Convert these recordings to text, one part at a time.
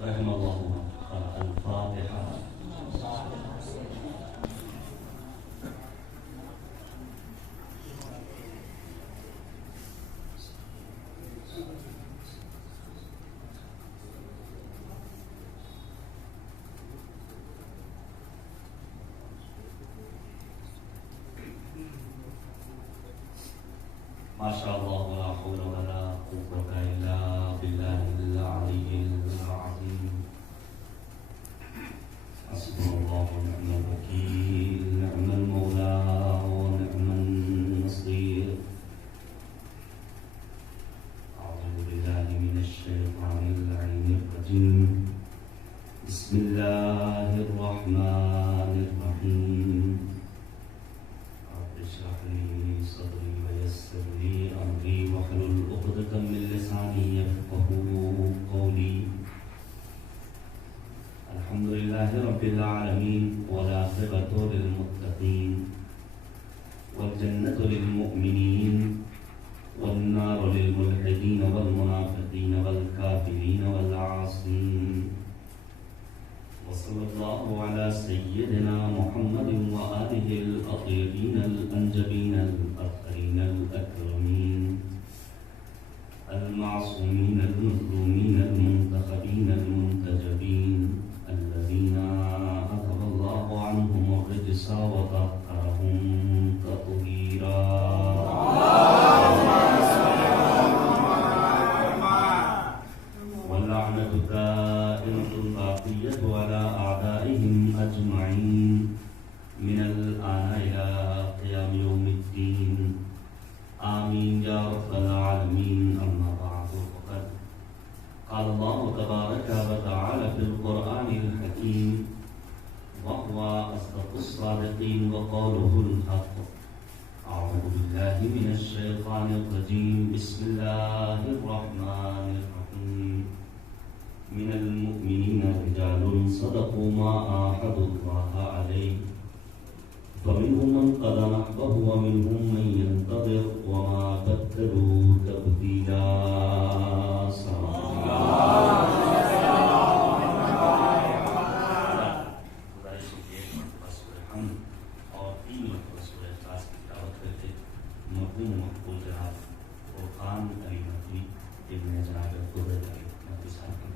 رحم اللہ من قرأ الفاتحہ. ما شاء اللہ ولا حول ولا قوة الا باللہ العلی العظیم. حسبنا اللہ ونعم الوکیل نعم المولا ونعم النصیر. اعوذ باللہ من الشیطان اللعین الرجیم. بسم اللہ الرحمن الرحیم. رب اشرح لي صدري ويسر لي امري واحلل عقدة من لساني يفقهوا قولي. الحمد لله رب العالمين والعاقبة للمتقين والجنة للمؤمنين والنار للملحدين والمنافقين والكافرين والعاصين. وصلى الله على سيدنا محمد وآله الأطيبين الأنجبين الأطهرين الأكرمين المعصومين المظلومين المنتخبين المنتجبين الذين أذهب الله عنهم الرجس وطهرهم تطهيرا. واللعنة دائمة باقية على أعدائهم أجمعين من الآن إلى قيام يوم الدين. آمين يا رب العالمين. أما بعد فقد قال الله تبارك وتعالى في القرآن الحكيم وهو أصدق الصادقين وقوله الحق. أعوذ بالله من الشيطان الرجيم. بسم الله الرحمن الرحيم. من المؤمنين رجال صدقوا ما عاهدوا الله عليه فمنهم من قضى نحبه ومنهم من ينتظر وما بدلوا تبديلا. اور 3 مرتبہ سورہ اخلاص کی تلاوت کرتے مرحوم مقبول جناب فرقان علی ندوی ابن جناب قدرت علی ندوی صاحب کی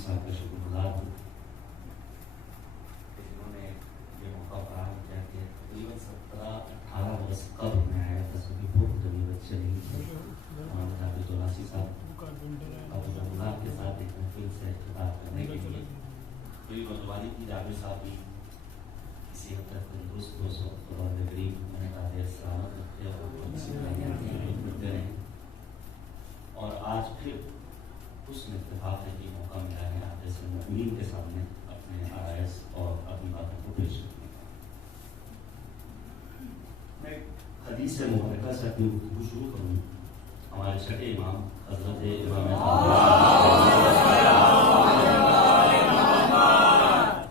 صاحب کا شکر گزار ہوں کہ انہوں نے یہ موقع فراہم کیا کہ تقریباً 17-18 برس قبل میں آیا تھا. سبھی بہت کمی بچے نہیں تھے. جناب تولاسی صاحب اللہ کے ساتھ ایک محفل سے خطاب کرنے کے لیے کوئی نوجوانی کی. جابر صاحب بھی کسی حد تک تندرست ہو سو اور غریب میں نے کہا سلامت رکھتے اور رہے. اور آج پھر اس میں اتفاق ہے کہ موقع ملا ہے آپ جیسے مؤمنین کے سامنے اپنے آرائز اور اپنی باتوں کو پیش کرنے کا. میں حدیث مبارکہ سے اپنی گفتگو شروع کروں. ہمارے چھٹے امام حضرت امام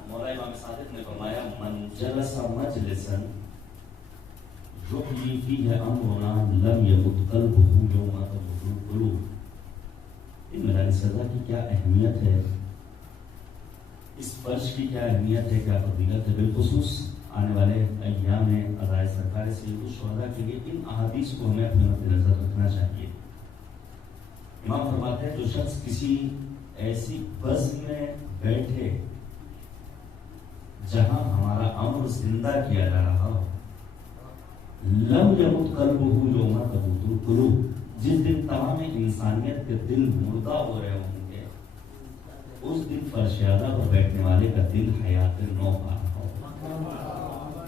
مولا امام صادق نے فرمایا من جلس مجلسا یحیی فیہ امرنا لم یمت قلبہ یوم تموت القلوب. ان میدان سزا کی کیا اہمیت ہے, اس فرش کی کیا اہمیت ہے, کیا فضیلت ہے, بالخصوص آنے والے ایام ادائے سرکار سید الشہداء کے لیے ان احادیث کو ہمیں اپنے مد نظر رکھنا چاہیے. امام فرماتے ہیں جو شخص کسی ایسی بزم میں بیٹھے زندہ کیا جا رہا ہو. لم یمت قلبہ یوم تموت القلوب، جس دن تمام انسانیت کے دل مردہ ہو رہے ہوں گے، اس دن فرشادہ پر بیٹھنے والے کا دل حیات نو پا رہا ہوگا.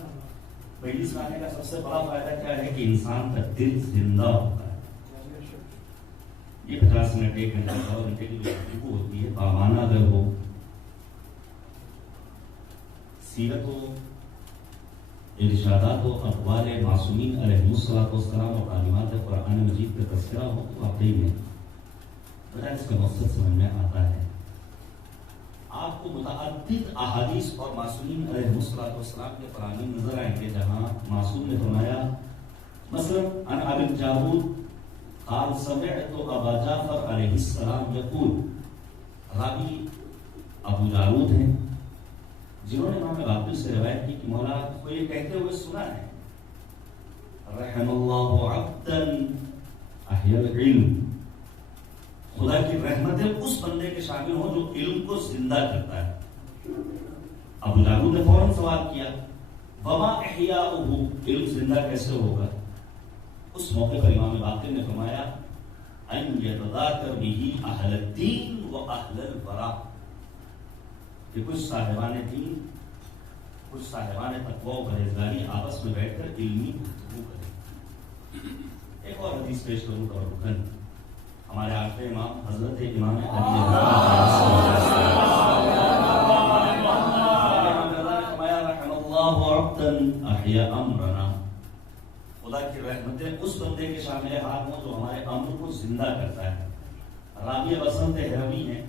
مجلس لانے کا سب سے بڑا فائدہ کیا ہے کہ انسان کا دل زندہ ہوتا ہے. یہ 50 منٹ 1 گھنٹہ 2 گھنٹے کی جو گفتگو ہوتی ہے، پامانہ اگر ہو، سیرت و ارشادات و اقوال معصومین علیہ الصلوۃ والسلام اور تعلیمات قرآن مجید کا تذکرہ ہو، تو واقعی میں بڑا اس کا مقصد سمجھ میں آتا ہے. آپ کو متعدد احادیث اور معصومین علیہ الصلوۃ والسلام کے فرامین نظر آئیں گے جہاں معصوم نے فرمایا، مثلا عن ابی الجارود قال سمعت ابا جعفر علیہ السلام یقول، راوی ابو جارود ہیں جنہوں نے امام باقر سے روایت کی کہ مولا کو یہ کہتے ہوئے سنا ہے، رحم اللہ عبدا احیا العلم، خدا کی رحمتیں اس بندے کے شامل ہوں جو علم کو زندہ کرتا ہے. ابو جارود نے فوراً سوال کیا، وما احیاؤہ، علم زندہ کیسے ہوگا؟ اس موقع پر امام باقر نے فرمایا، ان یتذاکر بہ اہل الدین و اہل الورع، کہ کچھ صاحبان دین، کچھ صاحبان تقوی و پرہیزگاری آپس میں بیٹھ کر علمی گفتگو کریں. ایک اور حدیث پیش کروں اور رکن ہمارے آخری امام حضرت امام علی رحم اللہ عبدا احیا امرنا، خدا کی رحمتیں اس بندے کے شامل حال ہوں جو ہمارے امر کو زندہ کرتا ہے. راوی بسنت ہروی ہیں،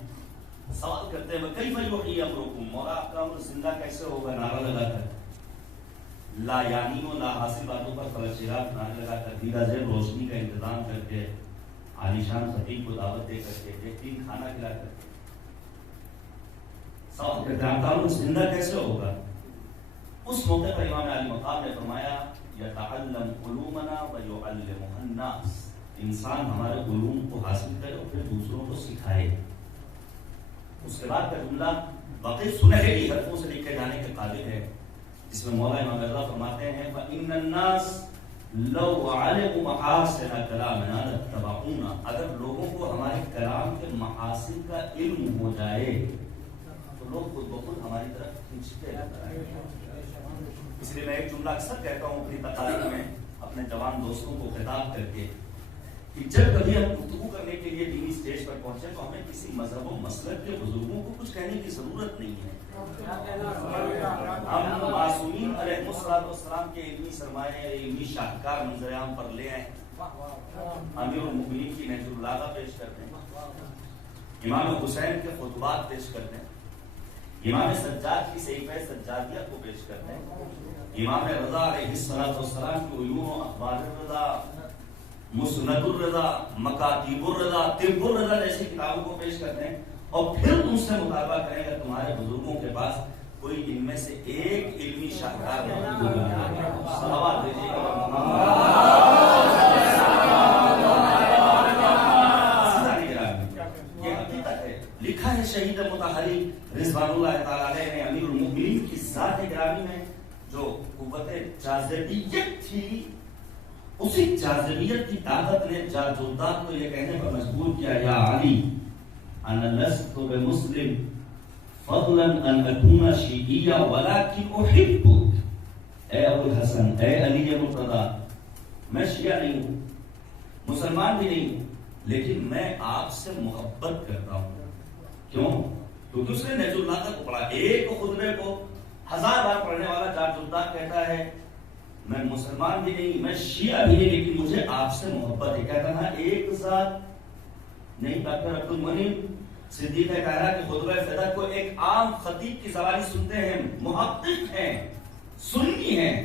سوال کرتے ہیں کیف یحیی امرکم، مولا آپ کا امر زندہ کیسے ہوگا؟ نعرہ لگا کر، لا یعنی و لا حاصل باتوں پر فرض شراف نعرہ لگا کر، دیرہ زیر روشنی کا انتظام کر کے، عالیشان خطیب کو دعوت دے کر کے، بہترین کھانا کھلا کر کے سوال کرتے ہیں آپ کا امر زندہ کیسے ہوگا؟ اس موقع پر امام علی مقام نے فرمایا، یتعلم علومنا و یعلمها الناس، انسان ہمارے علوم کو حاصل کرے اور پھر دوسروں کو سکھائے. اس کے بعد کا جملہ واقعی سنہری حرفوں سے لکھے جانے کے قابل ہے، جس میں مولا امام رضا فرماتے ہیں، فَإِنَّ النَّاسِ لَوْ عَلِمُوا مَحَاسِنَ كَلَامِنَا لَاتَّبَعُونَا، اگر لوگوں کو ہمارے کلام کے محاسن کا علم ہو جائے تو لوگ خود بخود ہماری طرف کھینچتے رہتا ہے. اس لیے میں ایک جملہ اکثر کہتا ہوں اپنی تقاریر میں اپنے جوان دوستوں کو خطاب کر کے، کہ جب کبھی ہم گفتگو کرنے کے لیے دینی سٹیج پر پہنچے تو ہمیں کسی مذہب و مسلک کے بزرگوں کو کچھ کہنے کی ضرورت نہیں ہے. ہم معصومین علیہ السلام کے علمی سرمایہ، علمی شاہکار منظر عام پر لے آئیں، امیر المؤمنین کی نہج البلاغہ پیش کرتے ہیں، امام حسین کے خطبات پیش کرتے ہیں، امام سجاد کی صحیفہ سجادیہ کو پیش کرتے ہیں، امام رضا علیہ السلام کی عیون و اخبار الرضا، مسند الرضا، مکاتیب الرضا، طب الرضا جیسی کتابوں کو پیش کرتے ہیں، اور پھر ان سے مطالبہ کریں کہ تمہارے بزرگوں کے پاس کوئی ان میں سے ایک علمی شاہکار صلوات دیجیے یہ حقیقت ہے. لکھا ہے شہید مطہری رضوان اللہ تعالیٰ علیہ نے امیر المؤمنین کی ذات گرامی میں جو قوت جاذبیت تھی، اسی جاذبیت کی طاقت نے جادوزدان کو یہ کہنے پر مجبور کیا، یا علی انا لست بمسلم فضلا ان اکون شیعیہ ولکن احبک، اے ابو الحسن، اے علی مرتضی، میں شیعہ نہیں ہوں، مسلمان بھی نہیں ہوں، لیکن میں آپ سے محبت کرتا ہوں. کیوں؟ کیونکہ اس نے نہج البلاغہ کو پڑھا. ایک خطبے کو 1000 بار پڑھنے والا جادوزدان کہتا ہے میں مسلمان بھی نہیں، میں شیعہ بھی نہیں، لیکن مجھے آپ سے محبت ہے. کہتا تھا ایک ساتھ نہیں. ڈاکٹر عبد المنعم صدیق نے کہا کہ خطبہ فدق کو ایک عام خطیب کی زبانی سنتے ہیں، محقق ہیں، سنی ہیں،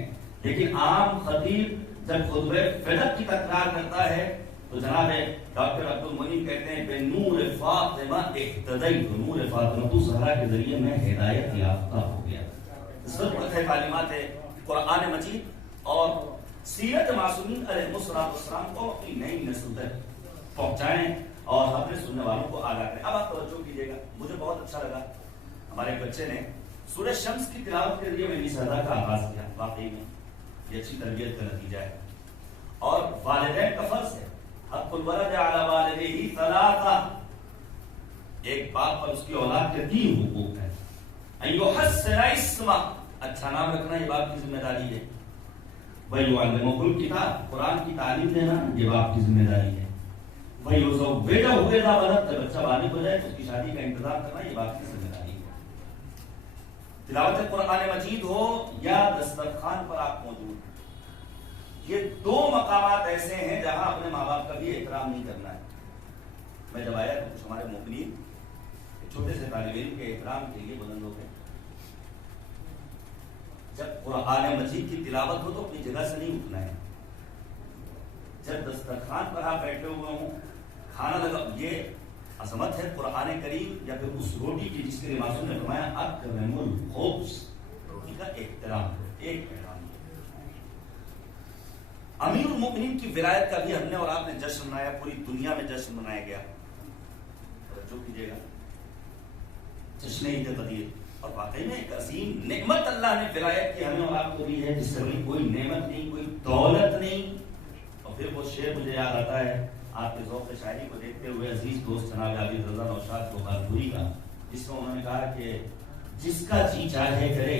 لیکن عام خطیب جب خطبہ فدق کی تکرار کرتا ہے تو جناب ڈاکٹر عبد المنعم کہتے ہیں بے نور فاطمہ اہتدیت، نور فاطمہ زہرا کے ذریعے میں ہدایت یافتہ ہو گیا. اس وقت تعلیمات قرآن مجید اور سیرت معصومین علیہ السلام کو اپنی نئی نسل تک پہنچائیں اور اپنے سننے والوں کو آگاہ کریں. اب آپ توجہ کیجیے گا، مجھے بہت اچھا لگا، ہمارے بچے نے سورہ شمس کی تلاوت کے ذریعے میں نے سزا کا آغاز کیا. واقعی میں یہ اچھی تربیت کا نتیجہ ہے اور والدین کا فرض ہے. حق الولد علی والدیہ ثلاثہ، ایک باپ پر اس کی اولاد کے 3 حقوق ہیں. ایحسن اسمہ، اچھا نام رکھنا یہ باپ کی ذمہ داری ہے. ویعلمہ الکتاب، قرآن کی تعلیم دینا یہ باپ کی ذمہ داری ہے. ویزوجہ اذا بلغ، جب بچہ بالغ ہو جائے تو اس کی شادی کا انتظام کرنا یہ باپ کی ذمہ داری ہے. تلاوت قرآن مجید ہو یا دسترخوان پر آپ موجود، یہ 2 مقامات ایسے ہیں جہاں اپنے ماں باپ کا بھی احترام نہیں کرنا ہے. میں جب آیا تو کچھ ہمارے مومنین چھوٹے سے طالب علم کے احترام کے لیے بلند ہو گئے. جب قرآن مجید کی تلاوت ہو تو اپنی جگہ سے نہیں اٹھنا ہے. جب دسترخوان پر آپ بیٹھے ہوئے ہوں، کھانا لگا، یہ عظمت ہے قرآن کریم یا پھر اس روٹی کی جس کے لیے معصوم نے فرمایا اکرم الخبز، روٹی کا احترام ہے، ایک احترام. امیر المؤمنین کی ولایت کا بھی ہم نے اور آپ نے جشن منایا، پوری دنیا میں جشن منایا گیا. توجہ کیجیے گا، جشن عید قدیر. اور واقعی میں ایک عظیم نعمت اللہ نے ولایت کی ہمیں اور آپ کو دی ہے جس سے کوئی نعمت نہیں، کوئی دولت نہیں. اور پھر وہ شعر مجھے یاد آتا ہے آپ کے ذوق شاعری کو دیکھتے ہوئے عزیز دوست جناب عابد رضا نوشاد گوپالپوری کا، جس میں انہوں نے کہا کہ جس کا جی چاہے کرے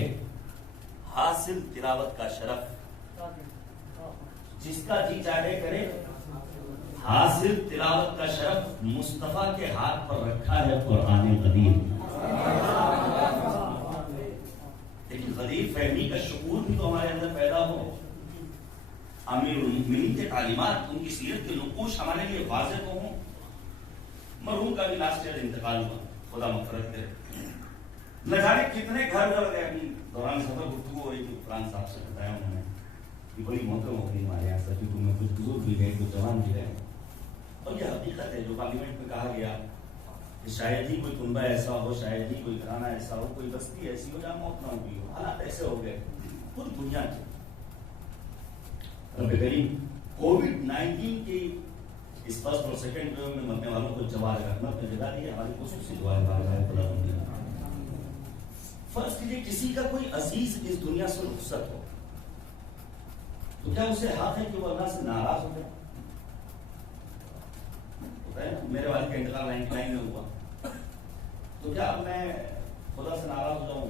حاصل تلاوت کا شرف، جس کا جی چاہے کرے حاصل تلاوت کا شرف مصطفیٰ کے ہاتھ پر رکھا ہے قرآن قدیر. لیکن غدیر فہمی کا شعور بھی تو ہمارے اندر پیدا ہو. امیر المؤمنین کے تعلیمات، ان کی سیرت کے نقوش ہمارے لیے واضح تو ہوں. مرحوم کا بھی لاسٹ ایئر انتقال ہوا، خدا مغفرت کرے. نہ جانے کتنے گھر جل گئے. ابھی دوران سفر گفتگو ہو رہی تھی، قرآن صاحب سے بتایا انہوں نے کہ بڑی محکم ہو گئی ہمارے یہاں سے، کیونکہ میں کچھ بزرگ بھی گئے، کچھ جوان بھی گئے. اور یہ حقیقت ہے جو پارلیمنٹ میں کہا گیا کہ شاید ہی کوئی کنبہ ایسا ہو، شاید ہی کوئی گھرانہ ایسا ہو، کوئی بستی ایسی ہو جہاں موت نہ ہوئی ہو. حالات ایسے ہو گئے پوری دنیا کے. رب کریم کووڈ-19 کی اس فرسٹ اور سیکنڈ ویو میں مرنے والوں کو جواب رحمت میں جگہ دی. ہماری خصوصی دعا ہے. فرض کیجیے کسی کا کوئی عزیز اس دنیا سے رخصت ہو تو کیا اسے حق ہے کہ وہ اللہ سے ناراض ہو جائے؟ میرے والد کا انتقال 99 میں ہوا تو کیا میں خدا سے ناراض ہو جاؤں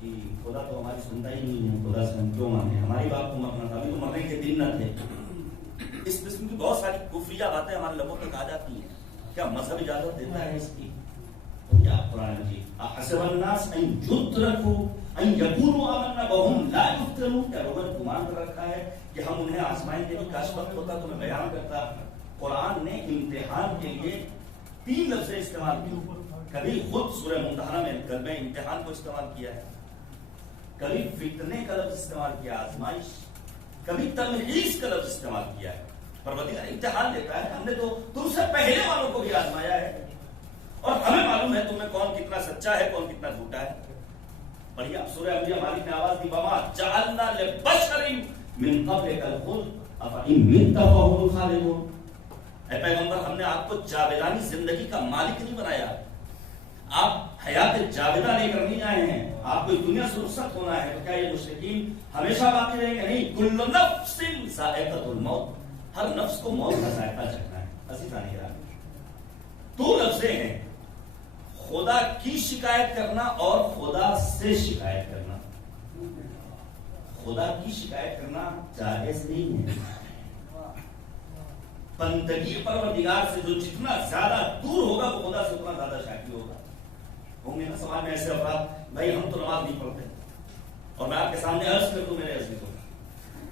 کہ خدا تو ہماری سنتا ہی نہیں ہے، خدا سے ہم کیوں مانیں، ہماری باپ کو مرنا تھا، ابھی تو مرنے کے دن نہ تھے. اس قسم کی بہت ساری کفریہ باتیں ہمارے لبوں تک آ جاتی ہیں. کیا مذہب اجازت دیتا ہے اس کی؟ کیا قرآن مجید احسب الناس ان یترکوا ان یقولوا آمنا وهم لا یفتنون، کیا لوگوں نے گمان کر رکھا ہے کہ ہم انہیں آزمائیں گے؟ کاش وقت ہوتا تو میں بیان کرتا. قرآن نے امتحان کے لیے 3 لفظ استعمال کیے. کبھی خود سورہ ممتحنہ میں کلمہ امتحان کو استعمال کیا ہے، کبھی فتنے کا لفظ استعمال کیا، آزمائش، کبھی تمحیص کا لفظ استعمال کیا ہے. پروردگار امتحان دیتا ہے. ہم نے تو تم سے پہلے والوں کو بھی آزمایا ہے اور ہمیں معلوم ہے تمہیں کون کتنا سچا ہے، کون کتنا جھوٹا ہے. پڑھیے آپ سورہ انبیاء، مالک نے آواز دی، وما جعلنا لبشر من قبلک الخلد افإن مت فهم الخالدون. اے پیغمبر، ہم نے آپ کو جاویدانی زندگی کا مالک نہیں بنایا، آپ حیات جاویدہ لے کر نہیں آئے ہیں. آپ کو اس دنیا سے رخصت ہونا ہے تو کیا یہ مشرکین ہمیشہ باقی رہیں گے؟ نہیں. کل نفس ذائقۃ الموت، ہر نفس کو موت کا ذائقہ چکھنا ہے. عزیزان گرامی، 2 لفظ ہیں، خدا کی شکایت کرنا اور خدا سے شکایت کرنا. خدا کی شکایت کرنا جائز نہیں ہے. بندگی پروردگار سے جو جتنا زیادہ دور ہوگا وہ خدا سے اتنا زیادہ شاکر ہوگا. ہوں گے نا سماج میں ایسے افراد، بھائی ہم تو نماز نہیں پڑھتے. اور میں آپ کے سامنے عرض کر دوں میرے عزیزوں،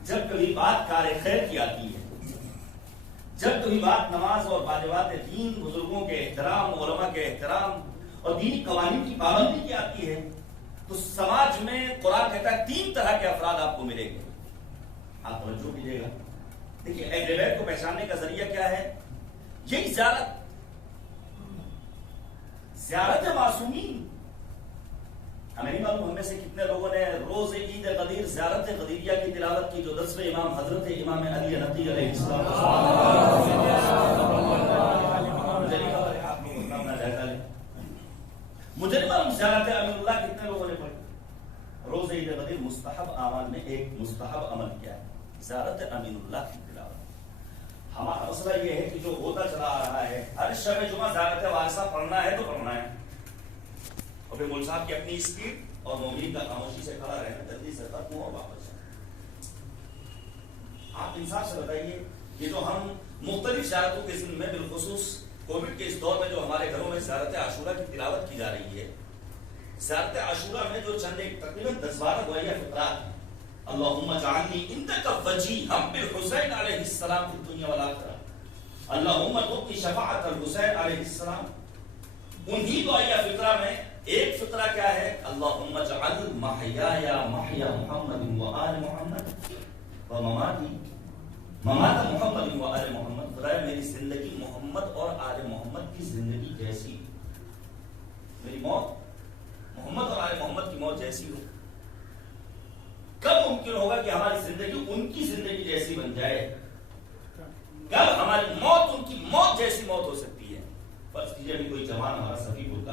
جب کبھی بات کار خیر کی آتی ہے، جب کبھی بات نماز اور واجبات دین، بزرگوں کے احترام، علماء کے احترام اور دینی قوانین کی پابندی کی آتی ہے، تو سماج میں قرآن کہتا ہے 3 طرح کے افراد آپ کو ملیں گے. آپ توجہ کیجیے گا. دیکھیے اہل بیت کو پہچاننے کا ذریعہ کیا ہے؟ یہی زیارت معصومین. ہمیں نہیں معلوم ہم میں سے کتنے لوگوں نے روز عید غدیر زیارت غدیریہ کی تلاوت کی، جو 10ویں امام حضرت امام علی نقی علیہ السلام. مجھے نہیں معلوم زیارت امین اللہ کتنے لوگوں نے پڑھی. روز عید غدیر مستحب اعمال میں ایک مستحب عمل کیا ہے؟ زیارت امین اللہ کی تلاوت. ہمارا مسئلہ یہ ہے کہ جو ہوتا چلا آ رہا ہے ہر شب جمعہ زیارت وارثہ پڑھنا ہے تو پڑھنا ہے، اور پھر مول صاحب کی اپنی اسپیڈ اور مومنین کا خاموشی سے کھڑا رہنا، جلدی سے ختم ہو اور واپس جائیں. آپ انصاف سے بتائیے یہ جو ہم مختلف زیارتوں کے ضمن میں بالخصوص کووڈ کے اس دور میں جو ہمارے گھروں میں زیارت عاشورہ کی تلاوت کی جا رہی ہے، زیارت عاشورہ میں جو چند ایک تقریباً 10-12 دعائیہ فقرات ہیں، اللہم اجعلنی عندک وجیہا بالحسین علیہ السلام فی الدنیا والآخرہ، اللہم ارزقنی شفاعت الحسین علیہ السلام. انہی دعائیہ فقرہ میں ایک فقرہ کیا ہے؟ اللہم اجعل محیایا محیا محمد و آل محمد و مماتی ممات محمد و آل محمد. خدایا میری زندگی محمد اور آل محمد کی زندگی جیسی، میری موت محمد اور آل محمد کی موت جیسی ہو. کب ممکن ہوگا کہ ہماری زندگی ان کی زندگی جیسی بن جائے؟ کب ہماری موت ان کی موت جیسی موت ہو سکتی ہے؟ فرض کیجیے ابھی کوئی جوان ہمارا سبھی ہوتا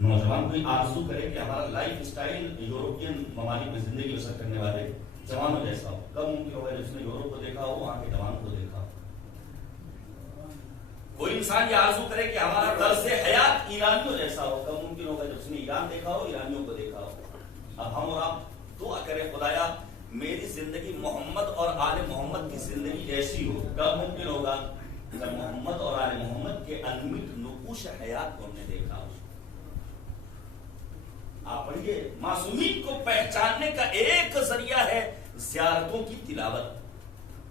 نوجوان کوئی آرزو کرے کہ ہمارا لائف اسٹائل یورپین ممالک میں زندگی بسر کرنے والے جوانوں جیسا ہو. کب ممکن ہوگا جس نے یورپ کو دیکھا ہو وہاں کے جوانوں کو دیکھا ہو؟ کوئی انسان یہ آرزو کرے کہ ہمارا طرز حیات ایرانیوں جیسا ہو. کب ممکن ہوگا جس نے ایران دیکھا ہو ایرانیوں کو دیکھا ہو؟ اب ہم اور آپ دعا کریں خدایا میری زندگی محمد اور آل محمد کی زندگی جیسی ہو. کب ممکن ہوگا؟ جب محمد اور آل محمد کے انمٹ نقوش حیات کو ہم نے دیکھا ہو. آپ پڑھیے معصومین کو پہچاننے کا ایک ذریعہ ہے زیارتوں کی تلاوت.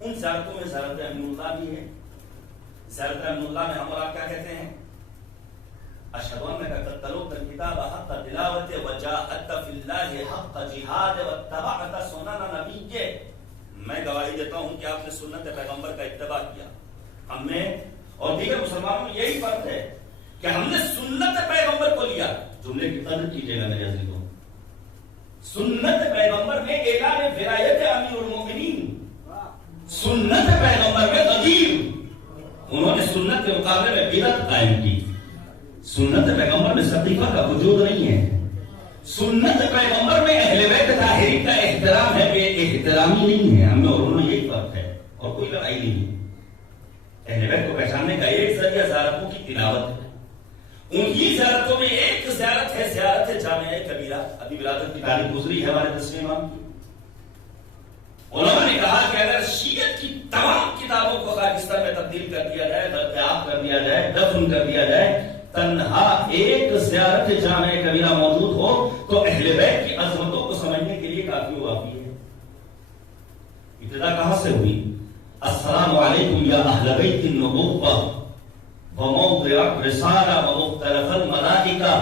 ان زیارتوں میں زیارت امین اللہ بھی ہے. زیارت امین اللہ میں ہم اور آپ کیا کہتے ہیں؟ اشہد انک قد تلوت الکتاب حق تلاوت وجاہدت فی اللہ حق جہاد واتبعت سنن نبی. میں گواہی دیتا ہوں کہ آپ نے سنت پیغمبر کا اتباع کیا. ہم نے اور دیگر مسلمانوں میں یہی فرق ہے کہ ہم نے سنت پیغمبر کو لیا. جملے کی قدر کیجیے گا میرے عزیزوں. سنت پیغمبر میں اعلان ولایت امیر المومنین، سنت پیغمبر میں غدیر. انہوں نے سنت کے مقابلے میں بدعت قائم کی. سنت پیغمبر میں صدیقہ کا وجود نہیں ہے. سنت پیغمبر میں اہل بیت طاہرین کا احترام ہے، بے احترامی نہیں ہے. ہم میں اور انہوں یہی فرق ہے اور کوئی لڑائی نہیں ہے. اہل بیت کو پہچاننے کا ایک ذریعہ زیارتوں کی تلاوت ہے. انہی زیارتوں میں ایک زیارت ہے زیارت جامعہ کبیرہ. ابھی ولادت کی تاریخ گزری ہے ہمارے 10ویں امام کی. علماء نے کہا کہ اگر شیعت کی تمام کتابوں کو خاکستر میں تبدیل کر دیا جائے، دستیاب کر دیا جائے، دفن کر دیا جائے، تنہا ایک زیارت جامعہ کبیرہ موجود ہو تو اہل بیت کی عظمتوں کو سمجھنے کے لیے کافی وافی ہے. ابتدا کہاں سے ہوئی؟ السلام علیکم یا اہل بیت النبوہ وموضع الرسالہ ومختلف الملائکہ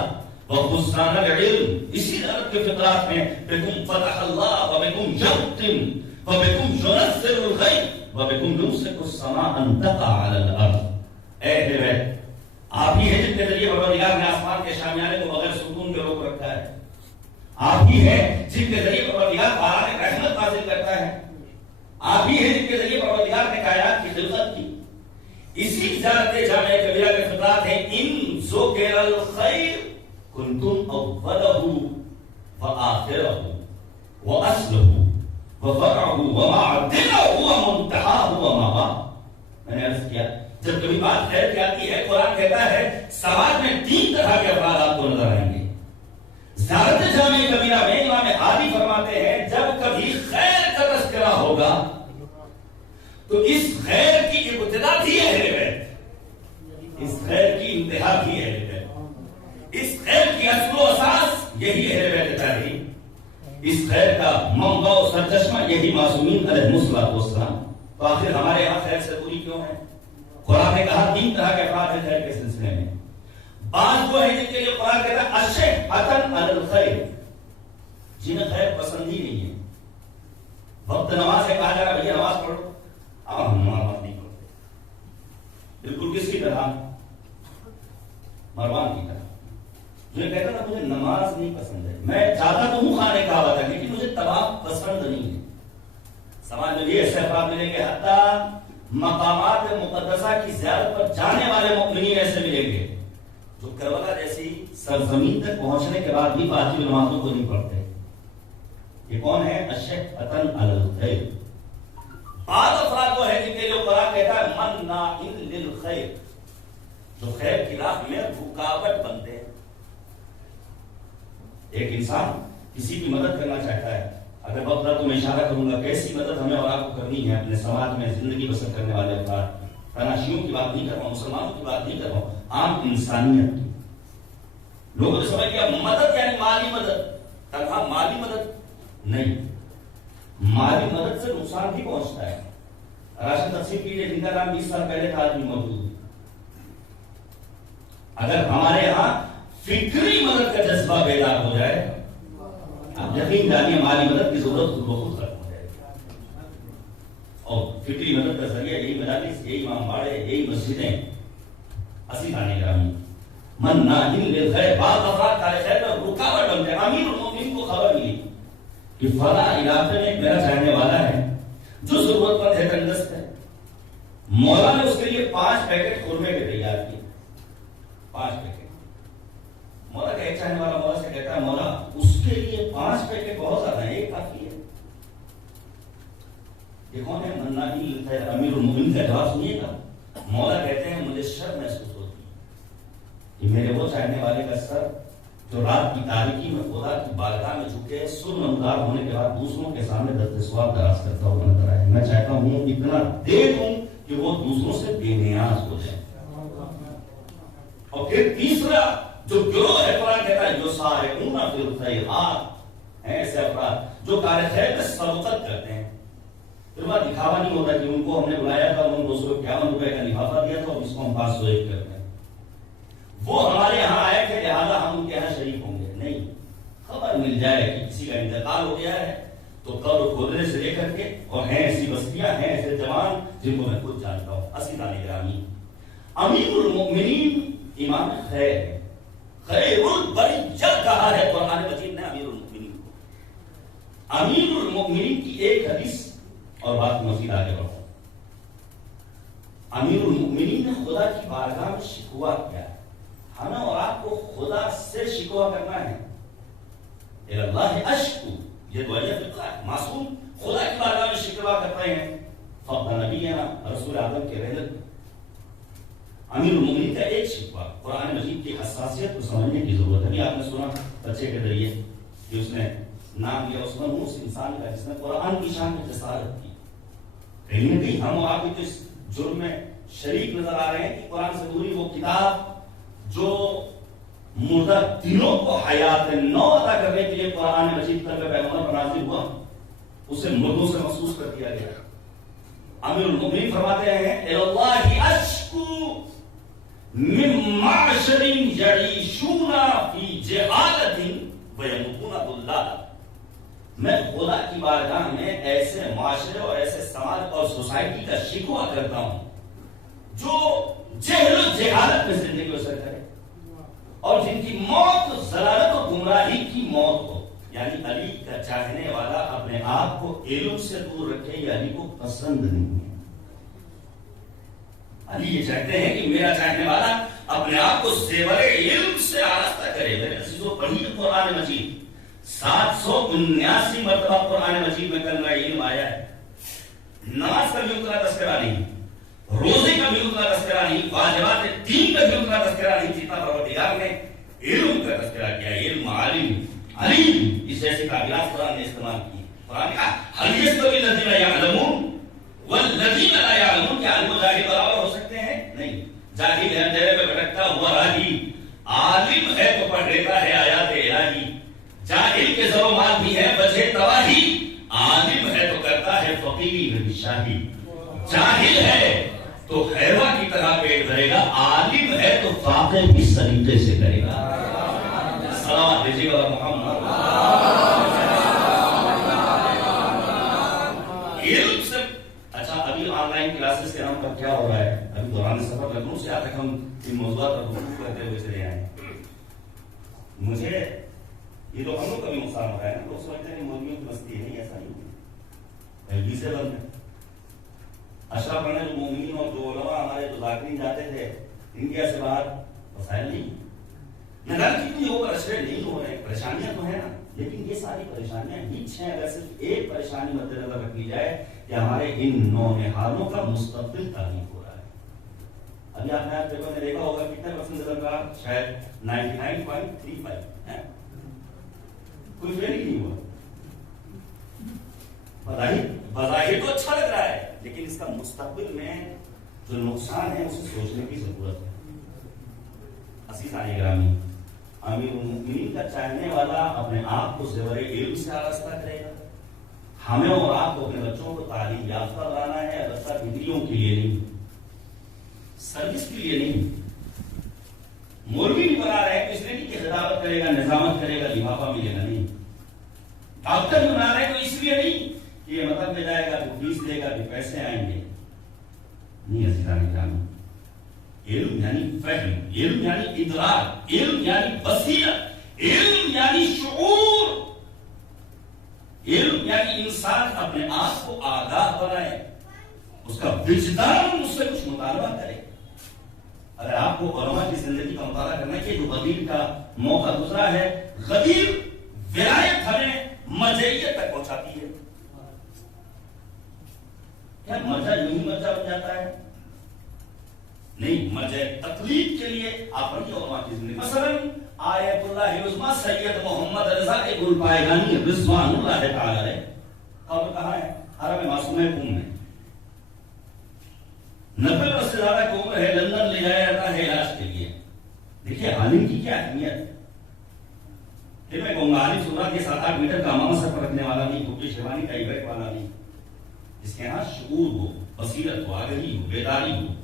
وخزان العلم. اسی طرح کے فقرات میں بکم فتح اللہ وبکم یختم وبکم ينزل الغیث وبکم یمسک السماء ان تقع علی الارض. اے اہل بیت آپ ہی ہیں جن کے ذریعے پروردگار نے آسمان کے شامیانے کو بغیر ستون کے روک رکھا ہے. آپ ہی ہیں جن کے ذریعے پروردگار باران رحمت نازل کرتا ہے. آپ ہی ہیں جن کے ذریعے پروردگار نے کائنات کی خلقت کی. اسی زیارت جامعہ کبیرہ کے فقرات ہیں ان ذکر الخیر کنتم اولہ وآخرہ واصلہ وفرعہ ومعدلہ ومنتہاہ ومآبہ. میں نے عرض کیا جب کبھی بات خیر کی آتی ہے قرآن کہتا ہے سماج میں 3 طرح کے افراد آپ کو نظر آئیں گے. زیارت جامعہ کبیرہ میں امام ہادی فرماتے ہیں جب کبھی خیر کا تذکرہ ہوگا تو اس خیر کی ابتدا بھی اہل بیت، اس خیر کی انتہا بھی اہل بیت، اس خیر کی اصل و اساس یہی اہل بیت طاہرین، اس خیر کا منبع و سرچشمہ یہی معصومین علیہ السلام. تو آخر ہمارے یہاں خیر سے دوری کیوں ہے؟ قرآن نے کہا 3 طرح کے افراد ہیں خیر کے سلسلے میں. بعض وہ ہیں جن کے لیے قرآن کہتا ہے اشحۃ علی الخیر، جنہیں خیر پسند ہی نہیں ہے. وقت نماز سے کہا جا رہا بھیا نماز پڑھو، ہم نماز نہیں پڑھتے. بالکل کس کی طرح؟ مروان کی طرح جو کہتا تھا مجھے نماز نہیں پسند ہے، میں چاہتا تو ہوں خانے کعبہ تک لیکن مجھے طواف پسند نہیں ہے. سماج میں یہ ایسے افراد ملیں گے حتیٰ مقامات مقدسہ کی زیارت پر جانے والے مومنین ایسے ملیں گے جو کربلا جیسی سرزمین تک پہنچنے کے بعد بھی واجب نمازوں کو نہیں پڑھتے. یہ کون ہے؟ اشفقۃ علی الخیر. بعض افراد وہ ہے جن کے لیے قرآن کہتا ہے مناع للخیر، جو خیر کی راہ میں رکاوٹ بنتے ہیں. ایک انسان کسی کی مدد کرنا چاہتا ہے، اگر وقت رہا تو میں اشارہ کروں گا کیسی مدد ہمیں اور آپ کو کرنی ہے اپنے سماج میں زندگی بسر کرنے والے افراد. تناشیوں کی بات نہیں کر رہا ہوں، مسلمانوں کی بات نہیں کر رہا ہوں، عام انسانیت کی. لوگوں نے سمجھ لیا مدد یعنی مالی مدد، تنہا مالی مدد نہیں، مالی مدد سے نقصان بھی پہنچتا ہے. راشن تقسیم کیجیے، جن کا نام 20 سال پہلے تھا آج بھی موجود ہے. اگر ہمارے یہاں فکری مدد کا جذبہ بیدار ہو جائے، آپ یقین جانیے مالی مدد کی ضرورت خود بخود ختم ہو جائے گی. اور فکری مدد کا ذریعہ یہی مجالس، یہی امامباڑے، یہی مسجدیں. عزیز آنے گرامی، مناع للخیر، بعض افراد کارے خیر میں رکاوٹ بنتے ہیں. امیر المومنین کو خبر ملی کہ فلاں علاقے میں میرا چاہنے والا ہے جو ضرورت مند ہے، تندرست ہے. مولا نے اس کے لیے 5 پیکٹ خورمے کے تیار کیے. 5 پیکٹ. مولا کا ایک چاہنے والا مولا سے کہتا ہے مولا اس کے لیے 5 پیکٹ بہت زیادہ ہے، ایک کافی ہے. یہ کون ہے؟ مناع للخیر، امیر المومنین کا جواب سنیے گا. مولا کہتے ہیں مجھے شرم محسوس ہوتی ہے کہ میرے وہ چاہنے والے کا سر جو رات کی تاریکی میں خدا کی بارگاہ میں جھکے سرنگار ہونے کے بعد دوسروں کے سامنے دست سوال دراز کرتا ہوا نظر آئے. میں چاہتا ہوں اتنا دے دوں کہ وہ دوسروں سے بے نیاز ہو جائے. اور پھر تیسرا جو گروہ ہے، قرآن کہتا ہے جو سارعون فی الخیرات، ایسے افراد جو کار خیر میں سبقت کرتے ہیں. پھر بات دکھاوا نہیں ہوتا کہ ان کو ہم نے بلایا تھا، انہوں نے 251 روپے کا لفافہ دیا تھا اور اس کو ہم 501 کرتے ہیں. وہ ہمارے یہاں آئے تھے لہٰذا ہم ان کے یہاں شریک ہوں گے. نہیں، خبر مل جائے کہ کسی کا انتقال ہو گیا ہے تو قبر کھودنے سے لے کر کے، اور ہیں ایسی بستیاں ہیں ایسے جوان جن کو میں خود جانتا ہوں. عزیزان گرامی، امیر المؤمنین امام خیر ہے. خیر البریہ کہا ہے قرآن مجید نے امیر المؤمنین کو. امیر المؤمنین کی ایک حدیث اور بات مزید آگے بڑھو. امیر المؤمنین نے خدا کی بارگاہ میں شکوہ کیا ہے. ہمیں اور آپ کو خدا سے شکوہ کرنا ہے. اللہ اشکو، یہ دعائیہ فقہ ہے. معصوم خدا کی بارگاہ میں شکوہ کرتے ہیں. فقد نبینا رسول اعظم کے رحلت میں امیر المؤمنین کا ایک شکوہ. قرآن مجید کی حساسیت کو سمجھنے کی ضرورت ہے. آپ نے سنا بچے کے ذریعے کہ اس نے نام لیا اس منحوس انسان کا جس نے قرآن کی شان میں جسارت کی. کہیں نہ کہیں ہم اور آپ بھی تو اس جرم میں شریک نظر آ رہے ہیں کہ قرآن سے دوری وہ کتاب جو مردہ دلوں کو حیات نو عطا کرنے کے لیے قرآن مجید کر کے پیغمبر پر نازل ہوا، اسے مردوں سے محسوس کر دیا گیا. امیر المؤمنین فرماتے ہیں اللہ اشکو من معشر یعیشون فی جہالت ویموتون ضلالا. میں خدا کی بارگاہ میں ایسے معاشرے اور ایسے سماج اور سوسائٹی کا شکوہ کرتا ہوں جو جہل و جہالت میں زندگی بسر کرے اور جن کی موت ضلالت و گمراہی کی موت ہو. یعنی علی کا چاہنے والا اپنے آپ کو علم سے دور رکھے، یہ علی کو پسند نہیں ہے. علی یہ چاہتے ہیں کہ میرا چاہنے والا اپنے آپ کو زیور علم سے آراستہ کرے. میرے عزیزو پڑھیے قرآن مجید. 779 مرتبہ قرآن مجید میں کلمہ علم آیا ہے. نماز کا بھی اتنا تذکرہ نہیں، روزے کا بھی اتنا تذکرہ نہیں، واجبات دین کا بھی اتنا تذکرہ نہیں جتنا پروردگار نے علم کا تذکرہ کیا. علم، عالم، علیم، اس جیسے تعبیرات قرآن نے استعمال کی. قرآن کا هل يستوي الذين يعلمون والذين لا يعلمون، کیا عالم و جاہل برابر ہو سکتے ہیں؟ نہیں. جاہل ہے اندھیرے میں بھٹکتا ہوا راہی، عالم ہے تو پڑھ لیتا ہے آیات الہی. جاہل کے زر و مال بھی ہے بچے تباہی، عالم ہے تو کرتا ہے فقیری میں بھی شاہی. جاہل ہے تو حیوہ کی طرح پیٹ بھرے گا، عالم ہے تو فاقے کی سلیقے سے کرے گا. سلام دیجیے گا محمد. علم سے اچھا ابھی آن لائن کلاسز کے نام پر کیا ہو رہا ہے؟ ابھی دوران سفر لکھنؤ سے آج تک ہم ان موضوعات پر گفتگو کرتے ہوئے چلے آئے ہیں. مجھے یہ تو ہم لوگ کا بھی نقصان ہو رہا ہے نا. لوگ سمجھتے ہیں کہ مولویوں کی مستی ہے. نہیں، ایسا نہیں ہے. سے بند ہے. اشرف المومنین اور جو علماء ہمارے جو ذاکرین جاتے تھے ان کے ایسے باہر وسائل نہیں. نہ جانے کتنی ہو کر نہیں ہو رہے. پریشانیاں تو ہیں نا, لیکن یہ ساری پریشانیاں ہیچ ہیں اگر صرف ایک پریشانی مد نظر رکھی جائے کہ ہمارے ان نونہالوں کا مستقبل تعلیم ہو رہا ہے. ابھی آپ نے آج پیپر میں دیکھا ہوگا کتنے پرسنٹ رزلٹ کا, شاید 99.35 ہے, کوئی فیل ہی نہیں ہوا. بظاہر تو اچھا لگ رہا ہے, لیکن اس کا مستقبل میں جو نقصان ہے اسے سوچنے کی ضرورت ہے. عزیزان گرامی, امیر المؤمنین کا چاہنے والا اپنے آپ کو زیور علم سے آراستہ کرے گا. ہمیں اور آپ کو اپنے بچوں کو تعلیم یافتہ بنانا ہے, البتہ ڈگریوں کے لیے نہیں, سروس کے لیے نہیں. مولوی نہیں بنا رہے ہیں تو اس لیے نہیں کہ خدمت کرے گا, نظامت کرے گا, لفافہ ملے گا, نہیں. ڈاکٹر نہیں بنا رہے ہیں تو اس لیے نہیں کہ یہ مطلب میں جائے گا تو فیس دے گا تو پیسے آئیں گے, نہیں. عزیزان گرامی, علم یعنی فہم, علم یعنی ادراک, علم یعنی بصیرت, علم یعنی شعور, علم یعنی انسان اپنے آپ کو آگاہ بنائے, اس کا وجدان اس سے کچھ مطالبہ کرے. اگر آپ کو علماء کی زندگی کا مطالعہ کرنا ہے کہ جو غدیر کا موقع گزرا ہے, غدیر ولایت ہمیں مرجعیت تک پہنچاتی ہے. کیا مرجع یوں ہی مرجع بن جاتا ہے؟ نہیں, مرجع تقلید کے لیے آپ پڑھیے علماء کی زندگی. مثلا آیت اللہ العظمی سید محمد رضا کے گل پائگانی رضوان اللہ تعالی علیہ, اور کہاں ہے؟ حرم معصومہ قم میں. 90 برس سے زیادہ کی عمر ہے, لندن لے جایا جاتا ہے علاج کے لیے. دیکھیے عالم کی کیا اہمیت. پھر میں کہوں گا عالم سورا کے 7-8 میٹر کا امامہ سر پر رکھنے والا نہیں, کیونکہ شیوانی کا ایویٹ والا نہیں, جس کے یہاں شعور ہو, بصیرت ہو, آگہی ہو, بیداری ہو,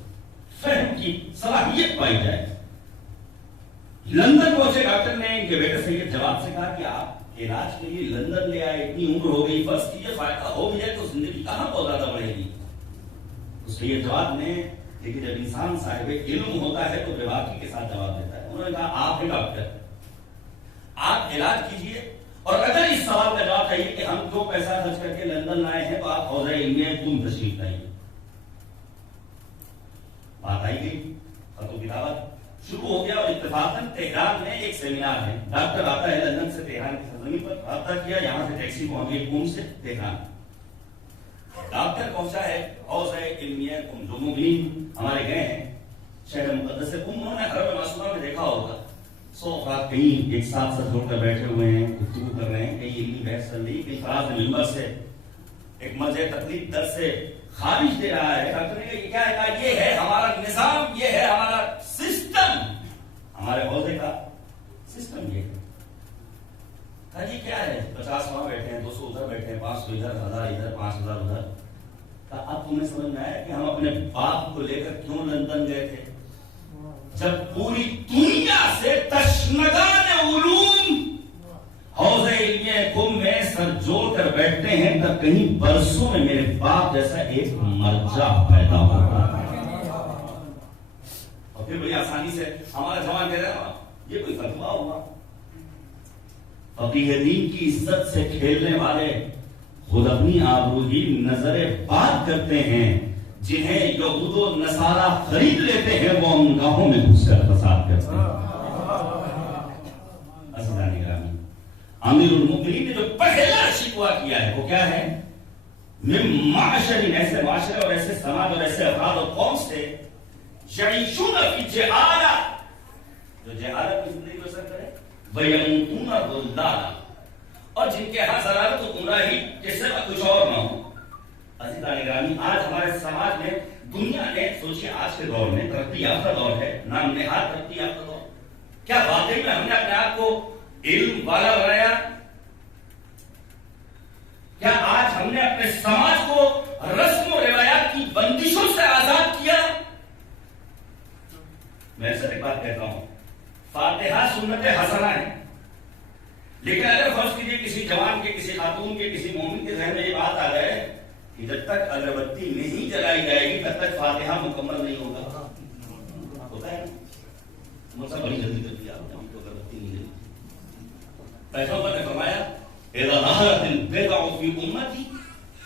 فہم کی صلاحیت پائی جائے. لندن پہنچے ڈاکٹر نے ان کے بیٹے سے یہ جواب سے کہا کہ آپ علاج کے لیے لندن لے آئے, اتنی عمر ہو گئی, فرض کیجیے فائدہ ہو بھی جائے تو زندگی کہاں بہت زیادہ بڑھے گی. اس کے یہ جواب نے, لیکن جب انسان صاحب علم ہوتا ہے تو بے باکی کے ساتھ جواب دیتا ہے. انہوں نے کہا آپ ہیں ڈاکٹر, آپ علاج کیجئے, اور اگر اس سوال کا جواب چاہیے کہ ہم جو پیسہ خرچ کر کے لندن لائے ہیں تو آپ حوضہ علمیہ قم تشریف لائیے. بات آئی گئی, خط و کتابت شروع ہو گیا, اور اتفاقاً تہران میں ایک سیمینار ہے. ڈاکٹر آتا ہے لندن سے تہران کی سرزمین پر, رابطہ کیا, یہاں سے ٹیکسی پہنچی قم سے تہران. ڈاکٹر پہنچا ہے حوضہ علمیہ قم, جو مومنین ہمارے گئے ہیں شہر مقدس سے قم, انہوں نے حرم معصومہ میں دیکھا ہوگا 100 افراد کہیں ایک ساتھ ساتھ جوڑ کر بیٹھے ہوئے ہیں, گفتگو کر رہے ہیں, کہیں علمی بحث چل رہی ہے, کہیں فراز ممبر سے ایک مرجع تقلید در سے خارج دے رہا ہے. ڈاکٹر نے کہا یہ کیا ہے؟ کہا یہ ہے ہمارا نظام, یہ ہے ہمارا سسٹم, ہمارے حوضے کا سسٹم یہ ہے. کہا جی کیا ہے؟ 50 وہاں بیٹھے ہیں, 200 ادھر بیٹھے ہیں, 500 ادھر, 1000 ادھر, 5000 ادھر. کہا اب تمہیں سمجھ میں آیا کہ ہم اپنے باپ کو لے کر کیوں لندن گئے تھے؟ جب پوری دنیا سے تشنگان علوم حوضہ علمیہ قم میں سر جوڑ کر بیٹھتے ہیں, تب کہیں برسوں میں میرے باپ جیسا ایک مرجع پیدا ہوتا ہے. اور پھر بڑی آسانی سے ہمارا جوان کہہ رہا ہے یہ کوئی فتویٰ ہوگا. فقیہ دین کی عزت سے کھیلنے والے خود اپنی آبروئی نظر بات کرتے ہیں, جنہیں یہود و نصارہ خرید لیتے ہیں وہ ان گاہوں میں گھس کر فساد کرتے ہیں. عزیزان گرامی, امیر المؤمنین نے جو پہلا شکوہ کیا ہے وہ کیا ہے؟ من معاشر, ایسے معاشرے اور ایسے سماج اور ایسے افراد اور قوم سے یعیشون فی جہالت, جو جہالت کی زندگی بسر کرے, ویموتون ضلالا, اور جن کے ہاں ضلالت و گمراہی کے سوا کچھ اور نہ ہو. عزیزان گرامی, آج ہمارے سماج میں, دنیا نے, سوچیے آج کے دور میں ترقی یافتہ دور ہے, نام نہاد ترقی یافتہ دور, کیا واقعی میں ہم نے اپنے آپ کو علم والا بنایا؟ کیا آج ہم نے اپنے سماج کو رسم و روایات کی بندشوں سے آزاد کیا؟ میں ایسا ایک بات کہتا ہوں, فاتحہ سنت حسنہ ہے, لیکن اگر فرض کیجیے کسی جوان کے, کسی خاتون کے, کسی مومن کے ذہن میں یہ بات آ جائے کہ جب تک اگربتی نہیں جلائی جائے گی تب تک فاتحہ مکمل نہیں ہوگا, ہوتا ہے نا, بڑی جلدی کرتی ہے آپ نے, تو اگربتی نہیں جلی. پیغمبر نے فرمایا اذا ظهرت البدع في امتي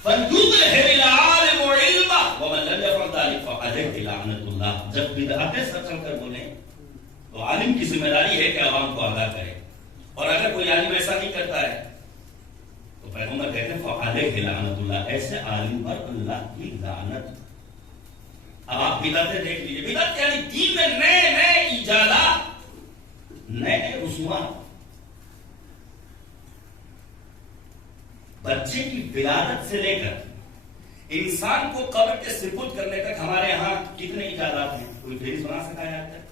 فليظهر العالم علما ومن لم يفعل ذلك فعليه لعنة الله. جب بدعتیں سر چل کر بولیں تو عالم کی ذمہ داری ہے کہ عوام کو آگاہ کرے، اور اگر کوئی عالم ایسا نہیں کرتا ہے تو پیغمبر کہتے ہیں فعلیہ لعنت اللہ، ایسے عالم پر اللہ کی لعنت۔ اب آپ بدعتیں دیکھ لیجیے، بدعت یعنی دین میں نئے نئے ایجادات، نئے نئے رسومات۔ بچے کی ولادت سے لے کر انسان کو قبر کے سپرد کرنے تک ہمارے ہاں کتنے ایجادات ہیں؟ کوئی فہرست بنا سکا ہے آج تک؟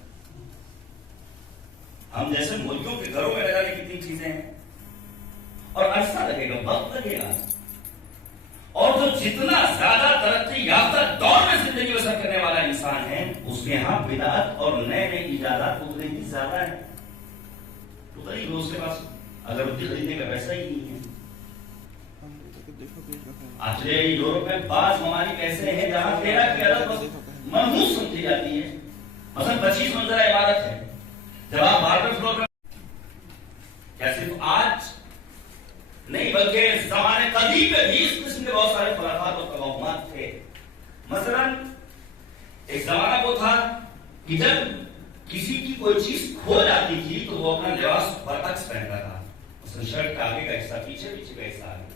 ہم جیسے ملکوں کے گھروں میں لگانے کتنی چیزیں ہیں، اور عرصہ لگے گا، وقت لگے گا، اور جو جتنا زیادہ ترقی یافتہ دور میں زندگی بسر کرنے والا انسان ہے اس کے ہاں بدعت اور نئے نئے ایجادات اتنے ہی زیادہ ہیں۔ تو غریب ہے، اس کے پاس اگر روٹی خریدنے کا پیسہ ہی نہیں ہے۔ آسٹریلیا یورپ میں بعض ممالک ایسے ہیں جہاں 13 کی عدد منحوس سمجھی جاتی ہے، مثلا 25 منزلہ عمارت ہے، جب آپ 12ویں فلور میں، کیا صرف آج نہیں بلکہ زمانے قدیم میں بھی اس قسم کے بہت سارے خرافات اور توہمات تھے۔ مثلا ایک زمانہ وہ تھا کہ جب کسی کی کوئی چیز کھو جاتی تھی تو وہ اپنا لباس برعکس پہنتا تھا، مثلا شرٹ کا آگے کا حصہ پیچھے، پیچھے کا حصہ آگے۔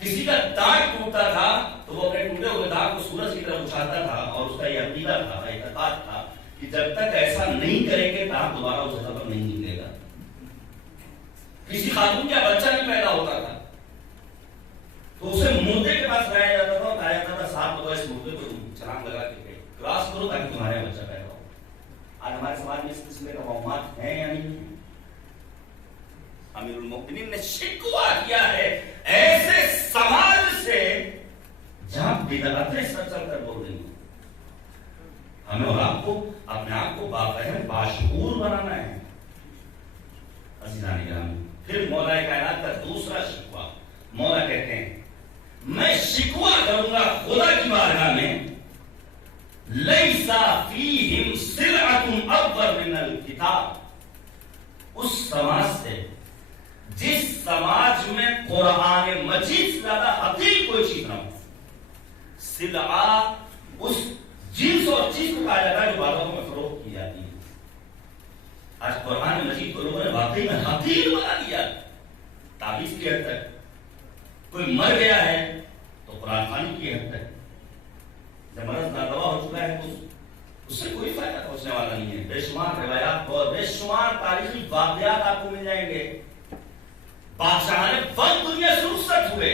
کسی کا دانت ٹوٹتا تھا تو وہ اپنے ٹوٹے ہوئے دانت کو سورج کی طرف اچھالتا تھا، اور اس کا یہ عقیدہ تھا، اعتقاد تھا کہ جب تک ایسا نہیں کریں گے دانت دوبارہ اس جگہ پر نہیں نکلے گا۔ کسی خاتون کا بچہ نہیں پیدا ہوتا تھا تو اسے مردے کے پاس لایا جاتا تھا اور کہا جاتا تھا ساتھ بدو اس مردے کو چھلانگ لگا کے کراس کرو تاکہ تمہارا بچہ پیدا ہو۔ آج ہمارے سماج میں اس قسم کے توہمات ہیں یا نہیں ہیں؟ امیر المؤمنین نے شکوہ کیا ہے ایسے سماج سے جہاں بدعتیں سر چل کر بول رہی ہیں۔ ہمیں اور آپ کو اپنے آپ کو بافہم باشعور بنانا ہے۔ عزیزان گرامی، پھر مولا کائنات کا دوسرا شکوہ، مولا کہتے ہیں میں شکوہ کروں گا خدا کی بارگاہ میں، لیسا فیہم سلعۃ افضل من الکتاب، اس سماج سے جس سماج میں قرآن مجید سے زیادہ حقیق کوئی چیز نہ ہو۔ سلعہ اس جنس اور چیز کو کہا جاتا ہے جو بازاروں میں فروخت کی جاتی ہے۔ آج قرآن مجید کو لوگوں نے واقعی میں حقیر بنا دیا، تعویذ کی حد تک۔ کوئی مر گیا ہے تو قرآن خوانی کی حد تک۔ جب مرض نادوا ہو چکا ہے تو اس سے کوئی فائدہ پہنچنے والا نہیں ہے۔ بے شمار روایات اور بے شمار تاریخی واقعات آپ کو مل جائیں گے۔ بادشاہان وقت دنیا سے رخصت ہوئے،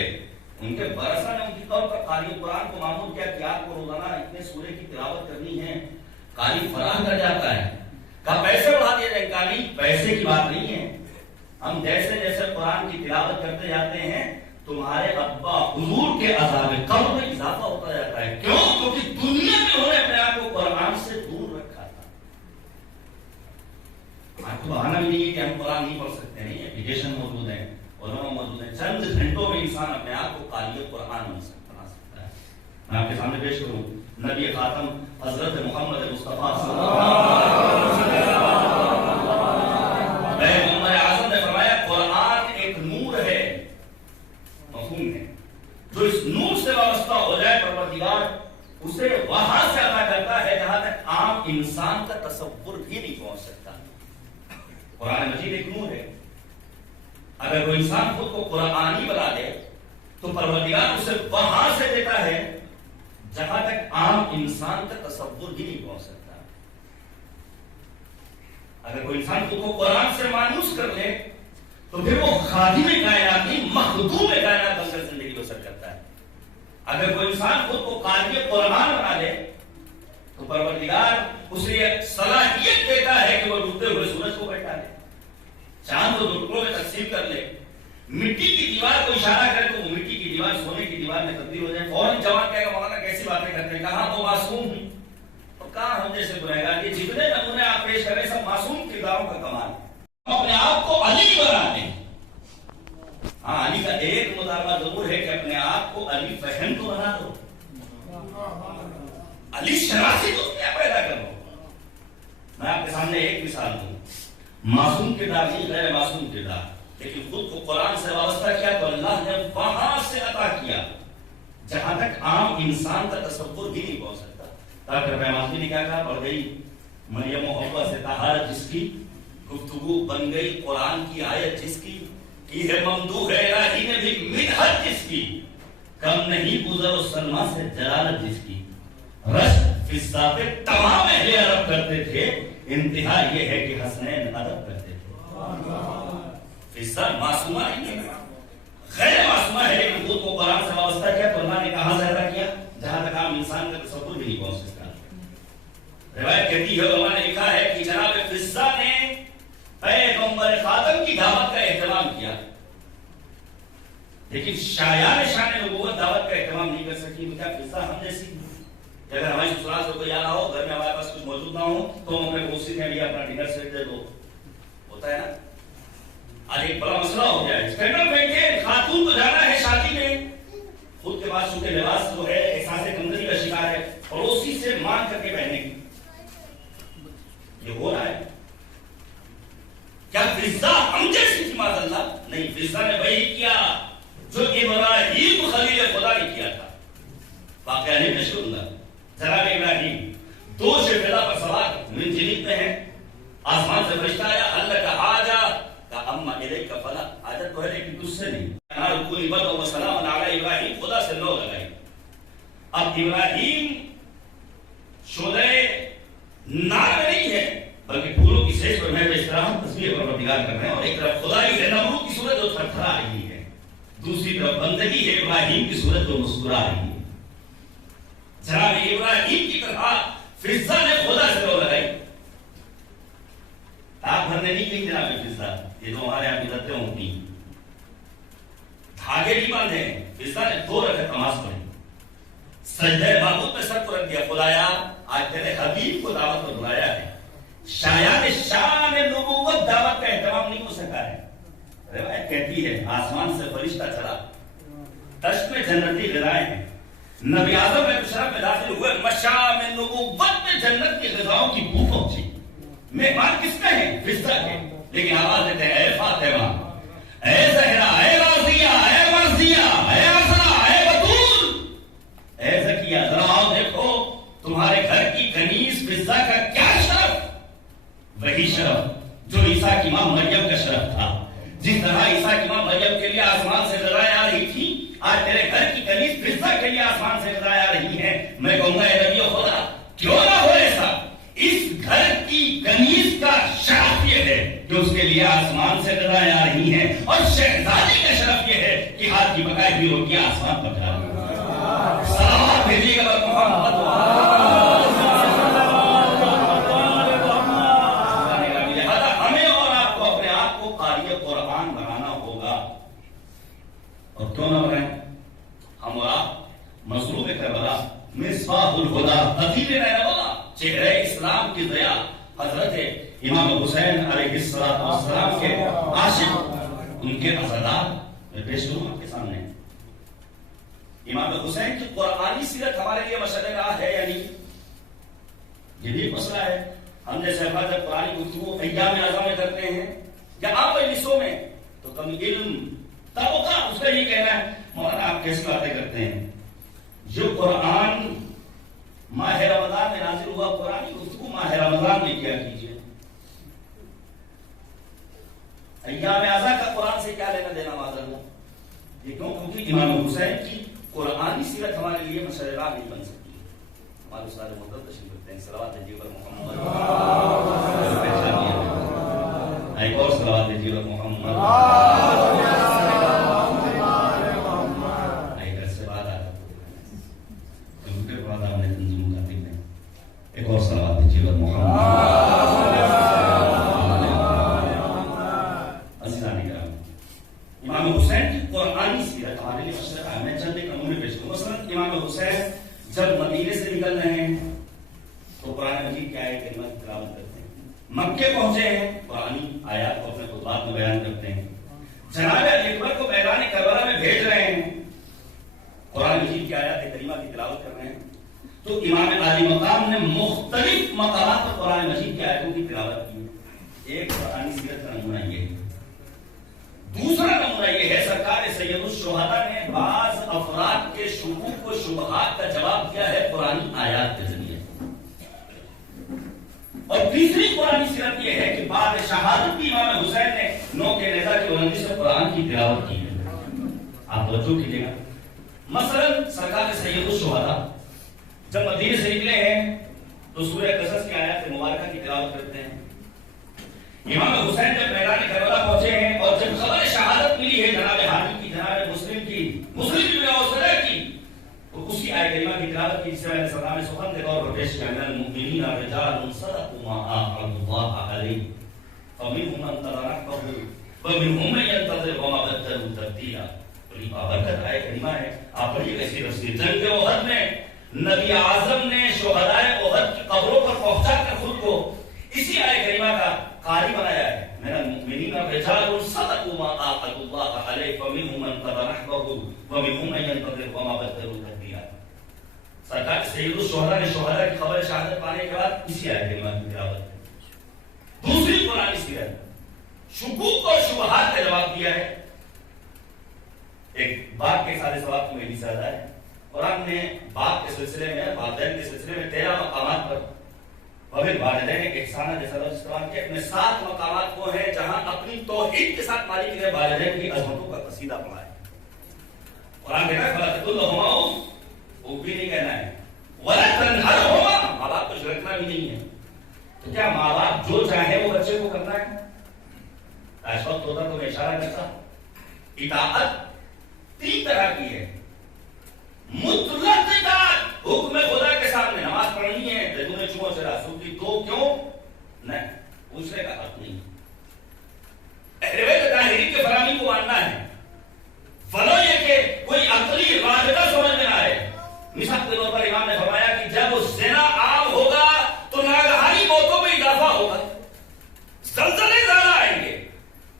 ان کے ورثہ نے ان کی طور پر قاری قرآن کو معمول کیا کہ آپ کو روزانہ اتنے سورے کی تلاوت کرنی ہے، قاری فراہم کر جاتا ہے۔ کہا پیسے بڑھا دیا جائے، قاری پیسے کی بات نہیں ہے، ہم جیسے جیسے قرآن کی تلاوت کرتے جاتے ہیں تمہارے ابا حضور کے عذاب قبر میں اضافہ ہوتا جاتا ہے۔ کیوں؟ کیونکہ دنیا میں انہوں نے اپنے آپ کو قرآن سے دور رکھا تھا۔ آپ کو بہانہ بھی نہیں ہے کہ ہم قرآن نہیں پڑھ سکتے، نہیں، اپلیکیشن موجود ہیں، علماء موجود ہیں، چند گھنٹوں میں انسان اپنے آپ کو قاری قرآن بنا سکتا ہے۔ میں آپ کے سامنے پیش کروں نبی خاتم حضرت محمد مصطفیٰ صلی اللہ علیہ وسلم، پیغمبر اعظم نے فرمایا قرآن ایک نور ہے، مفہوم ہے، جو اس نور سے وابستہ ہو جائے پروردگار اسے وہاں سے عطا کرتا ہے جہاں تک عام انسان کا تصور بھی نہیں پہنچ سکتا۔ قرآن مجید ایک نور ہے، اگر کوئی انسان خود کو قرآنی بنا دے تو پروردگار اسے وہاں سے دیتا ہے جہاں تک عام انسان کا تصور بھی نہیں پہنچ سکتا۔ اگر کوئی انسان خود کو قرآن سے مانوس کر لے تو پھر وہ خادم کائنات نہیں، مخدوم کائنات بن کر زندگی بسر کرتا ہے۔ اگر کوئی انسان خود کو قاری قرآن بنا لے تو پروردگار اسے یہ صلاحیت دیتا ہے کہ وہ ڈوبتے ہوئے سورج کو بٹھا لے، چاند کو ٹکڑوں میں تقسیم کر لے، مٹی کی دیوار کو اشارہ کرے تو وہ مٹی کی دیوار سونے کی دیوار میں تبدیل ہو جائے۔ فوراً جوان کہے گا مولانا کیسی باتیں کرتے ہیں، کہاں وہ معصوم ہوں، اور کہاں ہم جیسے گنہگار، یہ جتنے نمونے آپ پیش کریں سب معصوم کرداروں کا کمال ہے۔ اپنے آپ کو علی بنا لیں، ہاں علی کا ایک مطالبہ ضرور ہے کہ اپنے آپ کو علی فہم تو بنا دو، علی شناسی تو کیا پیدا کرو۔ میں آپ کے سامنے ایک مثال دوں، معصوم کردار نہیں، غیر معصوم کردار، لیکن خود کو قرآن سے وابستہ کیا تو اللہ نے وہاں سے عطا کیا جہاں تک عام انسان کا تصور بھی نہیں پہنچ سکتا۔ ڈاکٹر پیمانتی نے کیا کہا، پڑھ گئی مریم و حوا سے طہارت جس کی، گفتگو بن گئی قرآن کی آیت جس کی، کی ہے ممدوح الہی نے بھی مدحت جس کی، کم نہیں گزر و سلمہ سے جلالت جس کی، رشک فضہ پہ تمام اہل عرب کرتے تھے، انتہا یہ ہے کہ حسنین ادب کرتے تھے۔ فضہ معصومہ نہیں ہے، غیر معصومہ ہے، لیکن خود کو قرآن سے وابستہ کیا تو اللہ نے کہاں زیادہ کیا جہاں تک عام انسان کا تصور بھی نہیں پہنچ سکتا۔ روایت کہتی ہے، علماء نے لکھا ہے کہ جناب فضہ نے پیغمبر خاتم کی دعوت کا اہتمام کیا، لیکن شایان شان نبوت دعوت کا اہتمام نہیں کر سکی۔ کیا فضہ ہم جیسی کہ اگر ہماری سسرال سے کوئی آنا ہو، گھر میں ہمارے پاس کچھ موجود نہ ہو تو ہم اپنے پڑوسی میں بھی اپنا ڈنر سیٹ دے دو، ہوتا ہے نا؟ آج ایک بڑا مسئلہ ہو گیا ہے، اسٹینڈرڈ بینکے خاتون کو جانا ہے شادی میں، خود کے پاس چونکہ لباس جو ہے احساس کمتری کا شکار ہے، پڑوسی سے مانگ کر کے پہنے کی، یہ ہو رہا ہے۔ کیا فضہ ہم جیسی تھی؟ معاذ اللہ نہیں، فضہ نے وہی کیا جو ابراہیم خلیل خدا نے کیا تھا۔ واقعہ نہیں نشر اللہ، جناب ابراہیم دو شفلا پر سوار من جنیب میں ہیں، آسمان سے فرشتہ آیا، اللہ کا حاجہ کا اما الیک کا فلا، حاجت تو ہے لیکن تجھ سے نہیں، رکولی بدو و سلام علی ابراہیم، خدا سے لو لگائی۔ اب ابراہیم شعلہ نار میں نہیں ہے بلکہ پھولوں کی سیج پر میں احترام تصویر پروردگار کر رہے ہیں، اور ایک طرف خدائی ہے نمرود کی صورت جو تھرتھرا رہی ہے، دوسری طرف بندگی ہے ابراہیم کی صورت جو مسکرا رہی ہے۔ جناب ابراہیم کی طرح فضہ نے خدا سے رو لگائی، آپ بھرنے نہیں کہیں جناب فضہ، یہ تو ہمارے یہاں بدعتیں ہوتی ہیں، دھاگے نہیں باندھے ہیں۔ فضہ نے 2 رکعت نماز پڑھی، سجدہ معبود میں سر کو رکھ دیا، خدایا آج تیرے حبیب کو دعوت پر بلایا ہے، شایان شان نبوت دعوت کا اہتمام نہیں ہو سکا ہے۔ روایت کہتی ہے آسمان سے فرشتہ چلا، تشت میں جنتی غذائیں ہیں، نبی اعظم میں مشرف میں داخل ہوئے، مشام نبوت میں جنت کی غذاؤں کی بو پہنچی۔ مہمان کس کے ہیں؟ فضہ کے، لیکن آواز دیتے ہیں اے فاطمہ، اے زہرا، اے راضیہ، اے مرضیہ، اے عذرا، اے بطول، اے زکیہ، ذرا آؤ دیکھو تمہارے گھر کی کنیز فضہ کا کیا شرف، وہی شرف جو عیسیٰ کی ماں مریم کا شرف تھا۔ جس طرح عیسیٰ کی ماں مریم کے لیے آسمان سے غذائیں آ رہی تھی، آج تیرے گھر کی کنیز فضہ کے لیے آسمان سے غذائیں آ رہی ہیں۔ میں کہوں گا اے نبی خدا کیوں نہ ہو ایسا، اس گھر کی کنیز کا شرف یہ ہے کہ اس کے لیے آسمان سے غذائیں آ رہی ہیں، اور شہزادی کا شرف یہ ہے کہ ہاتھ کی پکائی ہوئی روٹیاں آسمان پر جا رہی ہیں۔ صلوات بھیجیے گا محمد اور کیوں نہ بنائیں ہم اور آپ مظلوم کربلا، مصباح الہدی، خطیب رہنما، چہرہ اسلام کی ضیاء، حضرت امام حسین علیہ السلام کے عاشق، ان کے عزادار میں پیش کروں آپ کے سامنے۔ امام حسین کی قرآنی سیرت ہمارے لیے مشعل راہ ہے یا نہیں، یہ بھی مسئلہ ہے۔ ہم جیسے افراد جب قرآنی گفتگو ایام اعظم میں کرتے ہیں یا آپ مجلسوں میں، تو کم علم طبقہ اس کا یہ کہنا ہے مولانا آپ کیسی باتیں کرتے ہیں، جو قرآن ماہ رمضان میں نازل ہوا، قرآنی گفتگو ماہ رمضان میں کیا کیجئے، ایام اعزا کا قرآن سے کیا لینا دینا معاذ اللہ۔ یہ کیوں؟ کیونکہ امام حسین کی قرآنی سیرت ہمارے لیے مشعل راہ نہیں بن سکتی۔ ہمارے استاد محترم تشریف رکھتے ہیں، صلوات دیجیے پر محمد، ایک اور صلوات دیجیے پر محمد۔ ایک اور صلوات دیجیے پر محمد۔ عزیزان کرام، امام حسین کی قرآنی سیرت ہمارے لیے مشعل راہ ہے۔ میں چند ایک نمونے پیش کروں۔ مثلا امام حسین جب مدینے سے نکل رہے ہیں تو قرآن مجید کی آیت کریمہ کی تلاوت کرتے ہیں، مکے پہنچے ہیں قرآنی آیات کو اپنے خطبات میں بیان کرتے ہیں، جناب علی اکبر کو میدان کربلا میں بھیج رہے ہیں، قرآن مجید کی آیات کریمہ کی تلاوت کر رہے ہیں۔ تو امام علی مقام نے مختلف مقامات پر قرآن مجید کی آیتوں کی تلاوت کی۔ ایک قرآنی سیرت کا نمونہ یہ ہے۔ دوسرا نمونہ یہ ہے، سرکار سید الشہداء نے بعض افراد کے شکوک و شبہات کا جواب دیا ہے قرآنی آیات کے ذریعے، اور پرانی سیرت یہ ہے کہ بعد شہادت کی امام حسین نے 9 کے نیزہ کی بلندی سے قرآن کی تلاوت کی ہے. آپ توجہ کیجیے گا. مثلا سرکار سید الشہداء جب مدینے سے نکلے ہیں تو سورہ قصص کی آیات مبارکہ کی تلاوت کرتے ہیں. امام حسین جب میدان کربلا پہنچے ہیں اور جب خبر شہادت ملی ہے جناب حاتم کی، جناب مسلم بن عوف کی، تو اسی آیت کریمہ کی تلاوت کی جسے میں نے سلام سخن کے طور پر پیش کیا. من المؤمنین رجال صدقوا ما عاهدوا الله علیہ فمنهم من قضى نحبه ومنهم من ينتظر وما بدلوا تبدیلا. بڑی بابرکت آیت کریمہ ہے. آپ پڑھیے ایسی تفسیر. جنگ احد میں نبی اعظم نے شہدائے احد کی قبروں پر پہنچا کر خود کو اسی آیت کریمہ کا قاری بنایا ہے. من المؤمنین رجال صدقوا ما عاهدوا الله علیہ فمنهم من قضى نحبه ومنهم من ينتظر وما بدلوا تبدیلا. سرکار سید الشہداء نے شہداء کی خبر شہادت پانے کے بعد اسی آیت کریمہ کی تلاوت کی. دوسری قرآن سیرت شکوک اور شبہات کا جواب دیا ہے. ایک باپ کے سارے ثواب کی مہدی سے آتا ہے. قرآن نے باپ کے سلسلے میں، والدین کے سلسلے میں 13 مقامات پر وبال والدین احسانہ جیسا لفظ استعمال کیا. اپنے 7 مقامات وہ ہیں جہاں اپنی توحید کے ساتھ مالک نے والدین کی عظمتوں کا قصیدہ پڑھا ہے. قرآن کہتا ہے فلا تقل لهما اف، وہ بھی نہیں کہنا ہے. ولا تنہرهما، ماں باپ کو جھڑکنا بھی نہیں ہے. تو کیا ماں باپ جو چاہے وہ بچے کو کرنا ہے؟ آج وقت ہوتا تو میں اشارہ کرتا. اطاعت 3 طرح کی ہے. مطلق اطاعت، حکم خدا کے سامنے نماز پڑھنی ہے، تم نے چمو سے رسول کی تو کیوں نہیں پوچھنے کا حق نہیں. اہل بیت طاہرین کے فرامی کو ماننا ہے، فلو یہ کہ کوئی عقلی رابطہ سمجھ میں نہ آئے. مثال کے طور پر امام نے فرمایا کہ جب زنا عام ہوگا تو ناگہانی موتوں میں اضافہ ہوگا، زلزلے زیادہ آئیں گے.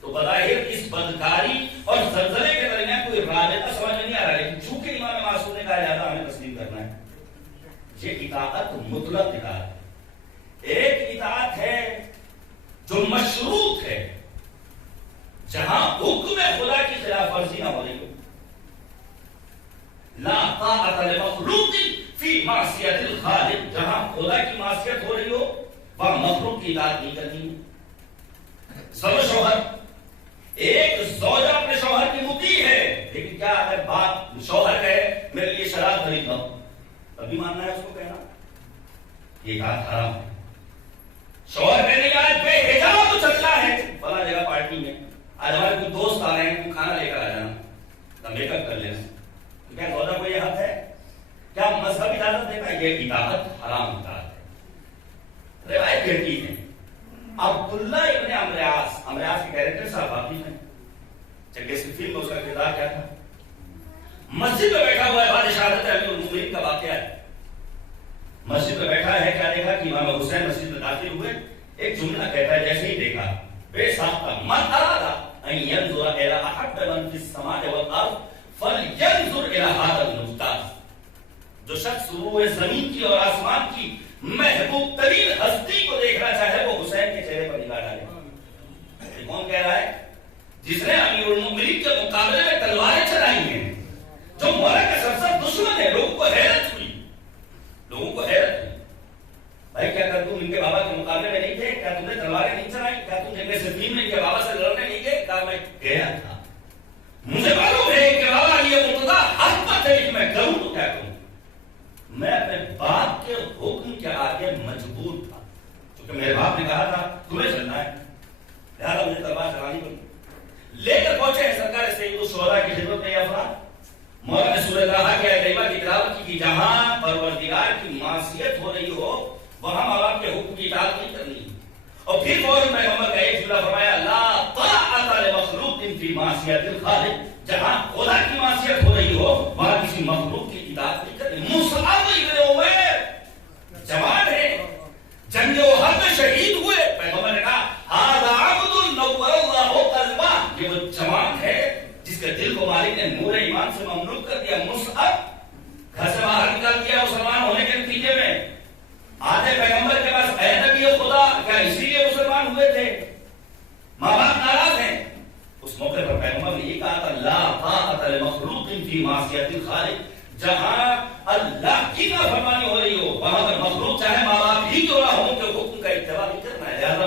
تو بظاہر اس بدکاری اور زلزلے کے درمیان کوئی رابطہ سمجھ میں نہیں آ رہا، لیکن چونکہ امام معصوم نے کہا جاتا ہمیں تسلیم کرنا ہے. یہ اطاعت مطلق اطاعت. ایک اطاعت ہے جو مشروط ہے، جہاں حکم خدا کی خلاف ورزی نہ ہو رہی ہو. لا طاعت لمخلوق فی معصیت الخالق، جہاں خدا کی معصیت ہو رہی ہو وہاں مخلوق کی اطاعت نہیں کرنی ہے. زوج شوہر، ایک زوجہ اپنے شوہر کی مطیع ہے، لیکن کیا اگر باپ شوہر کہے میرے لیے شراب خرید لاؤ، تبھی ماننا ہے اس کو کہنا؟ یہ بات حرام ہے. شوہر کہنے کا آج بے حجاب چلتا ہے فلاں جگہ پارٹی میں، آج ہمارے کوئی دوست آ رہے ہیں، تو کھانا لے کر آ جانا، تو میک اپ کر لینا. کیا زوجہ کو یہ حق ہے؟ کیا مذہب اجازت دیتا ہے؟ یہ اطاعت حرام اطاعت ہے. روایت کہتی ہے عبداللہ ابن عمرو کے کیریکٹر صاحب واقف ہیں. چنگیز کی فلم میں اس کا کردار کیا تھا؟ مسجد میں بیٹھا ہوا ہے، بعد شہادت امیر المؤمنین کا واقعہ ہے. مسجد میں بیٹھا ہے، کیا دیکھا کہ امام حسین مسجد میں داخل ہوئے. ایک جملہ کہتا ہے جیسے ہی دیکھا بے ساختہ من اراد ان ينظر الى احب من في السماء والارض فلينظر الى هذا المجتاز. جو شخص روح زمین کی اور آسمان کی محبوب ترین ہستی کو دیکھنا چاہے وہ حسین کے چہرے پر نگاہ ڈالے. یہ کون کہہ رہا ہے؟ جس نے امیر المؤمنین کے مقابلے میں تلواریں چلائی ہیں، جو مولا کا سرسر دشمن ہے. لوگوں کو حیرت ہوئی، لوگوں کو حیرت ہوئی. بھائی کیا کر تم ان کے بابا کے مقابلے میں نہیں تھے؟ کیا تم نے تلواریں نہیں چلائی؟ کیا تم جنگ صفین میں ان کے بابا سے لڑنے نہیں گئے؟ کہا میں گیا تھا، مجھے معلوم ہے کہ بابا علی مرتضیٰ حق پر تھے، لیکن میں کروں تو کیا کروں؟ میں اپنے باپ کے حکم کے آگے مجبور تھا، کیونکہ میرے باپ نے کہا تھا تمہیں چلنا ہے، لہذا مجھے تلوار چلانی پڑی. لے کر پہنچے ہیں سرکار سید الشہداء کی خدمت میں. افراد مولا نے سورہ طٰہٰ کی آیت کریمہ کی تلاوت کی کہ جہاں پروردگار کی معصیت ہو رہی ہو وہاں ماں باپ کے حکم کی اطاعت نہیں کرنی. اور پھر فوراً پیغمبر کا ایک جملہ فرمایا لا طاعت لمخلوق فی معصیت الخالق، جہاں خدا کی معصیت ہو رہی ہو وہاں کسی مخلوق کی اطاعت نہیں کرنی. مصعب ابن عمیر جوان ہے، جنگ احد میں شہید ہوئے. پیغمبر نے کہا ھذا عبد نور اللہ قلبہ، یہ وہ جوان ہے جس کے دل کو مالک نے نور ایمان سے مملوک کر دیا. مصعب گھر سے باہر نکال دیا مسلمان ہونے کے نتیجے میں. آتے پیغمبر کے پاس اے نبی خدا، کیا اسی لیے مسلمان ہوئے تھے؟ ماں باپ ناراض ہیں. اس موقع پر پیغمبر نے یہ کہا تھا لا طاعت لمخلوق فی معصیت الخالق، جہاں اللہ کی نافرمانی ہو رہی ہو وہاں پر مخلوق چاہے ماں باپ ہی کیوں نہ ہوں کہ حکم کا اتباع نہیں کرنا ہے. لہٰذا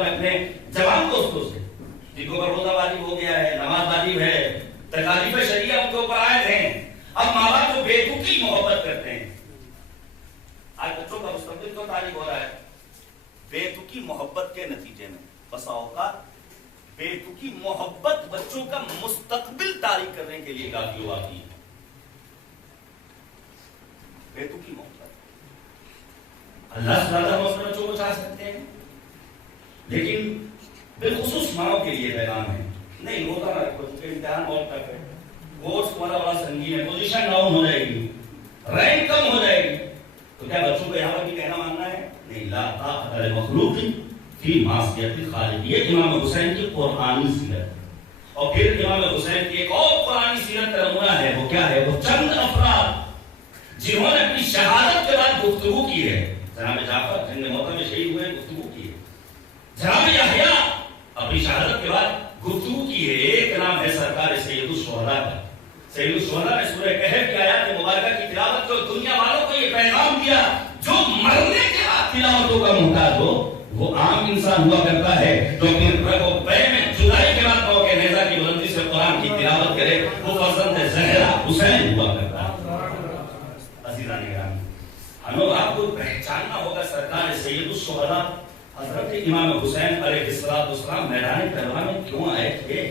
کے اوپر روزہ واجب ہو گیا ہے، نماز واجب ہے، تکالیف شریعہ ان کے اوپر عائد ہیں. اب ماں باپ جو بے تکی محبت کرتے ہیں، آج بچوں کا مستقبل کیوں تاریخ ہو رہا ہے؟ بے تکی محبت کے نتیجے میں بسا اوقات بے تکی محبت بچوں کا مستقبل تاریخ کرنے کے لیے کافی ہوا کی ہے. بے تکی محبت اللہ سے زیادہ ہم اپنے بچوں کو چاہ سکتے ہیں، لیکن بالخصوص ماں کے لیے پیغام ہے نہیں ہوتا نا بچوں کے امتحان بہت ٹف ہے، کورس تمہارا بڑا سنگین ہے، پوزیشن ڈاؤن ہو جائے گی، رینک کم ہو جائے گی، تو کیا بچوں کو یہاں پر بھی کہنا ماننا ہے؟ نہیں. لا طاقت لمخلوق فی معصیت الخالق، یہ امام حسین کی قرآنی سیرت. اور پھر امام حسین کی ایک اور قرآنی سیرت کا نمونہ ہے، وہ کیا ہے؟ وہ چند افراد جنہوں نے اپنی شہادت کے بعد گفتگو کی ہے. جناب جعفر جن موقع میں شہید ہوئے گفتگو کی ہے. جناب یحییٰ اپنی شہادت کے بعد گفتگو کی ہے. ایک نام ہے سرکار سید الشہداء کا. سید الشہداء نے سورہ کہف کی آیات مبارکہ کی تلاوت کو دنیا والوں کو یہ پیغام دیا، جو مرنے کے بعد تلاوتوں کا محتاج ہو وہ عام انسان ہوا کرتا ہے، جو پھر رگ و پے میں جدائی کے بعد موقع نیزہ کی بلندی سے قرآن کی تلاوت کرے وہ فرزند زہرا حسین ہوا کرتا ہے. عزیزان گرامی، ہمیں آپ کو پہچاننا ہوگا سرکار سید الشہداء حضرت امام حسین علیہ السلام میدان کربلا میں کیوں آئے تھے؟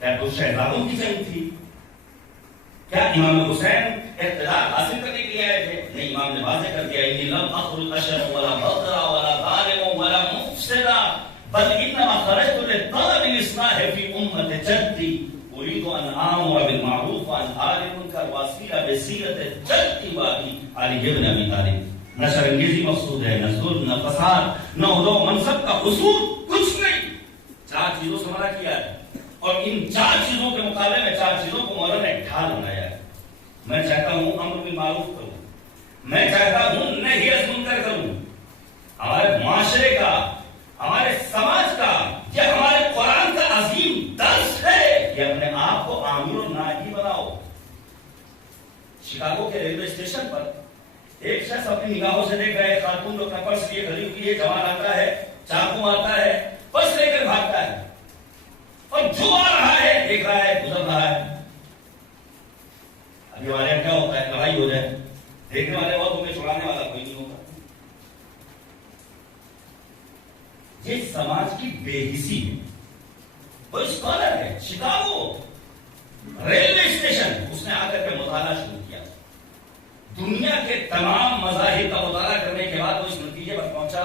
کیا تو شہزادوں کی جنگ تھی؟ کیا امام حسین اقتدار حاصل کرنے کے لیے آئے تھے؟ نہیں، امام نے واضح کر دیا انی لم اخرج اشرا ولا بغرا ولا ظالما ولا مفسدا بل انما خرجت لطلب الاصلاح في امه جدي اريد ان امر بالمعروف وان انهى عن المنكر واصل بسيره جدي وابي علي بن ابي طالب. نہ شرنگیزی مقصود ہے، نہ ظلم، نہ فساد، نہ عہدہ و منصب کا حصول، کچھ نہیں. 4 چیزوں سے منع کیا ہے، اور ان 4 چیزوں کے مقابلے میں 4 چیزوں کو مولانا نے ڈھال بنایا ہے. میں چاہتا ہوں امر بالمعروف کروں، میں چاہتا ہوں نہی از منکر کروں. ہمارے معاشرے کا، ہمارے سماج کا، یہ ہمارے قرآن کا عظیم درس ہے کہ اپنے آپ کو آمر و ناہی بناؤ. شکاگو کے ریلوے اسٹیشن پر ایک شخص اپنی نگاہوں سے دیکھ رہا ہے، خاتون جو اپنا پرس لیے کھڑی ہوئی ہے، جوان آتا ہے، چاقو آتا ہے، پرس لے کر بھاگتا ہے، اور جو آ رہا ہے دیکھ رہا ہے، گزر رہا ہے. ابھی ہمارے یہاں کیا ہوتا ہے؟ لڑائی ہو جائے، دیکھنے والے اور تمہیں چھڑانے والا کوئی نہیں ہوتا. یہ سماج کی بے حسی ہے. وہ اسکالر ہے، شکاگو ریلوے اسٹیشن، اس نے آ کر کے مطالعہ شروع کیا. دنیا کے تمام مذاہب کا مطالعہ کرنے کے بعد وہ اس نتیجے پر پہنچا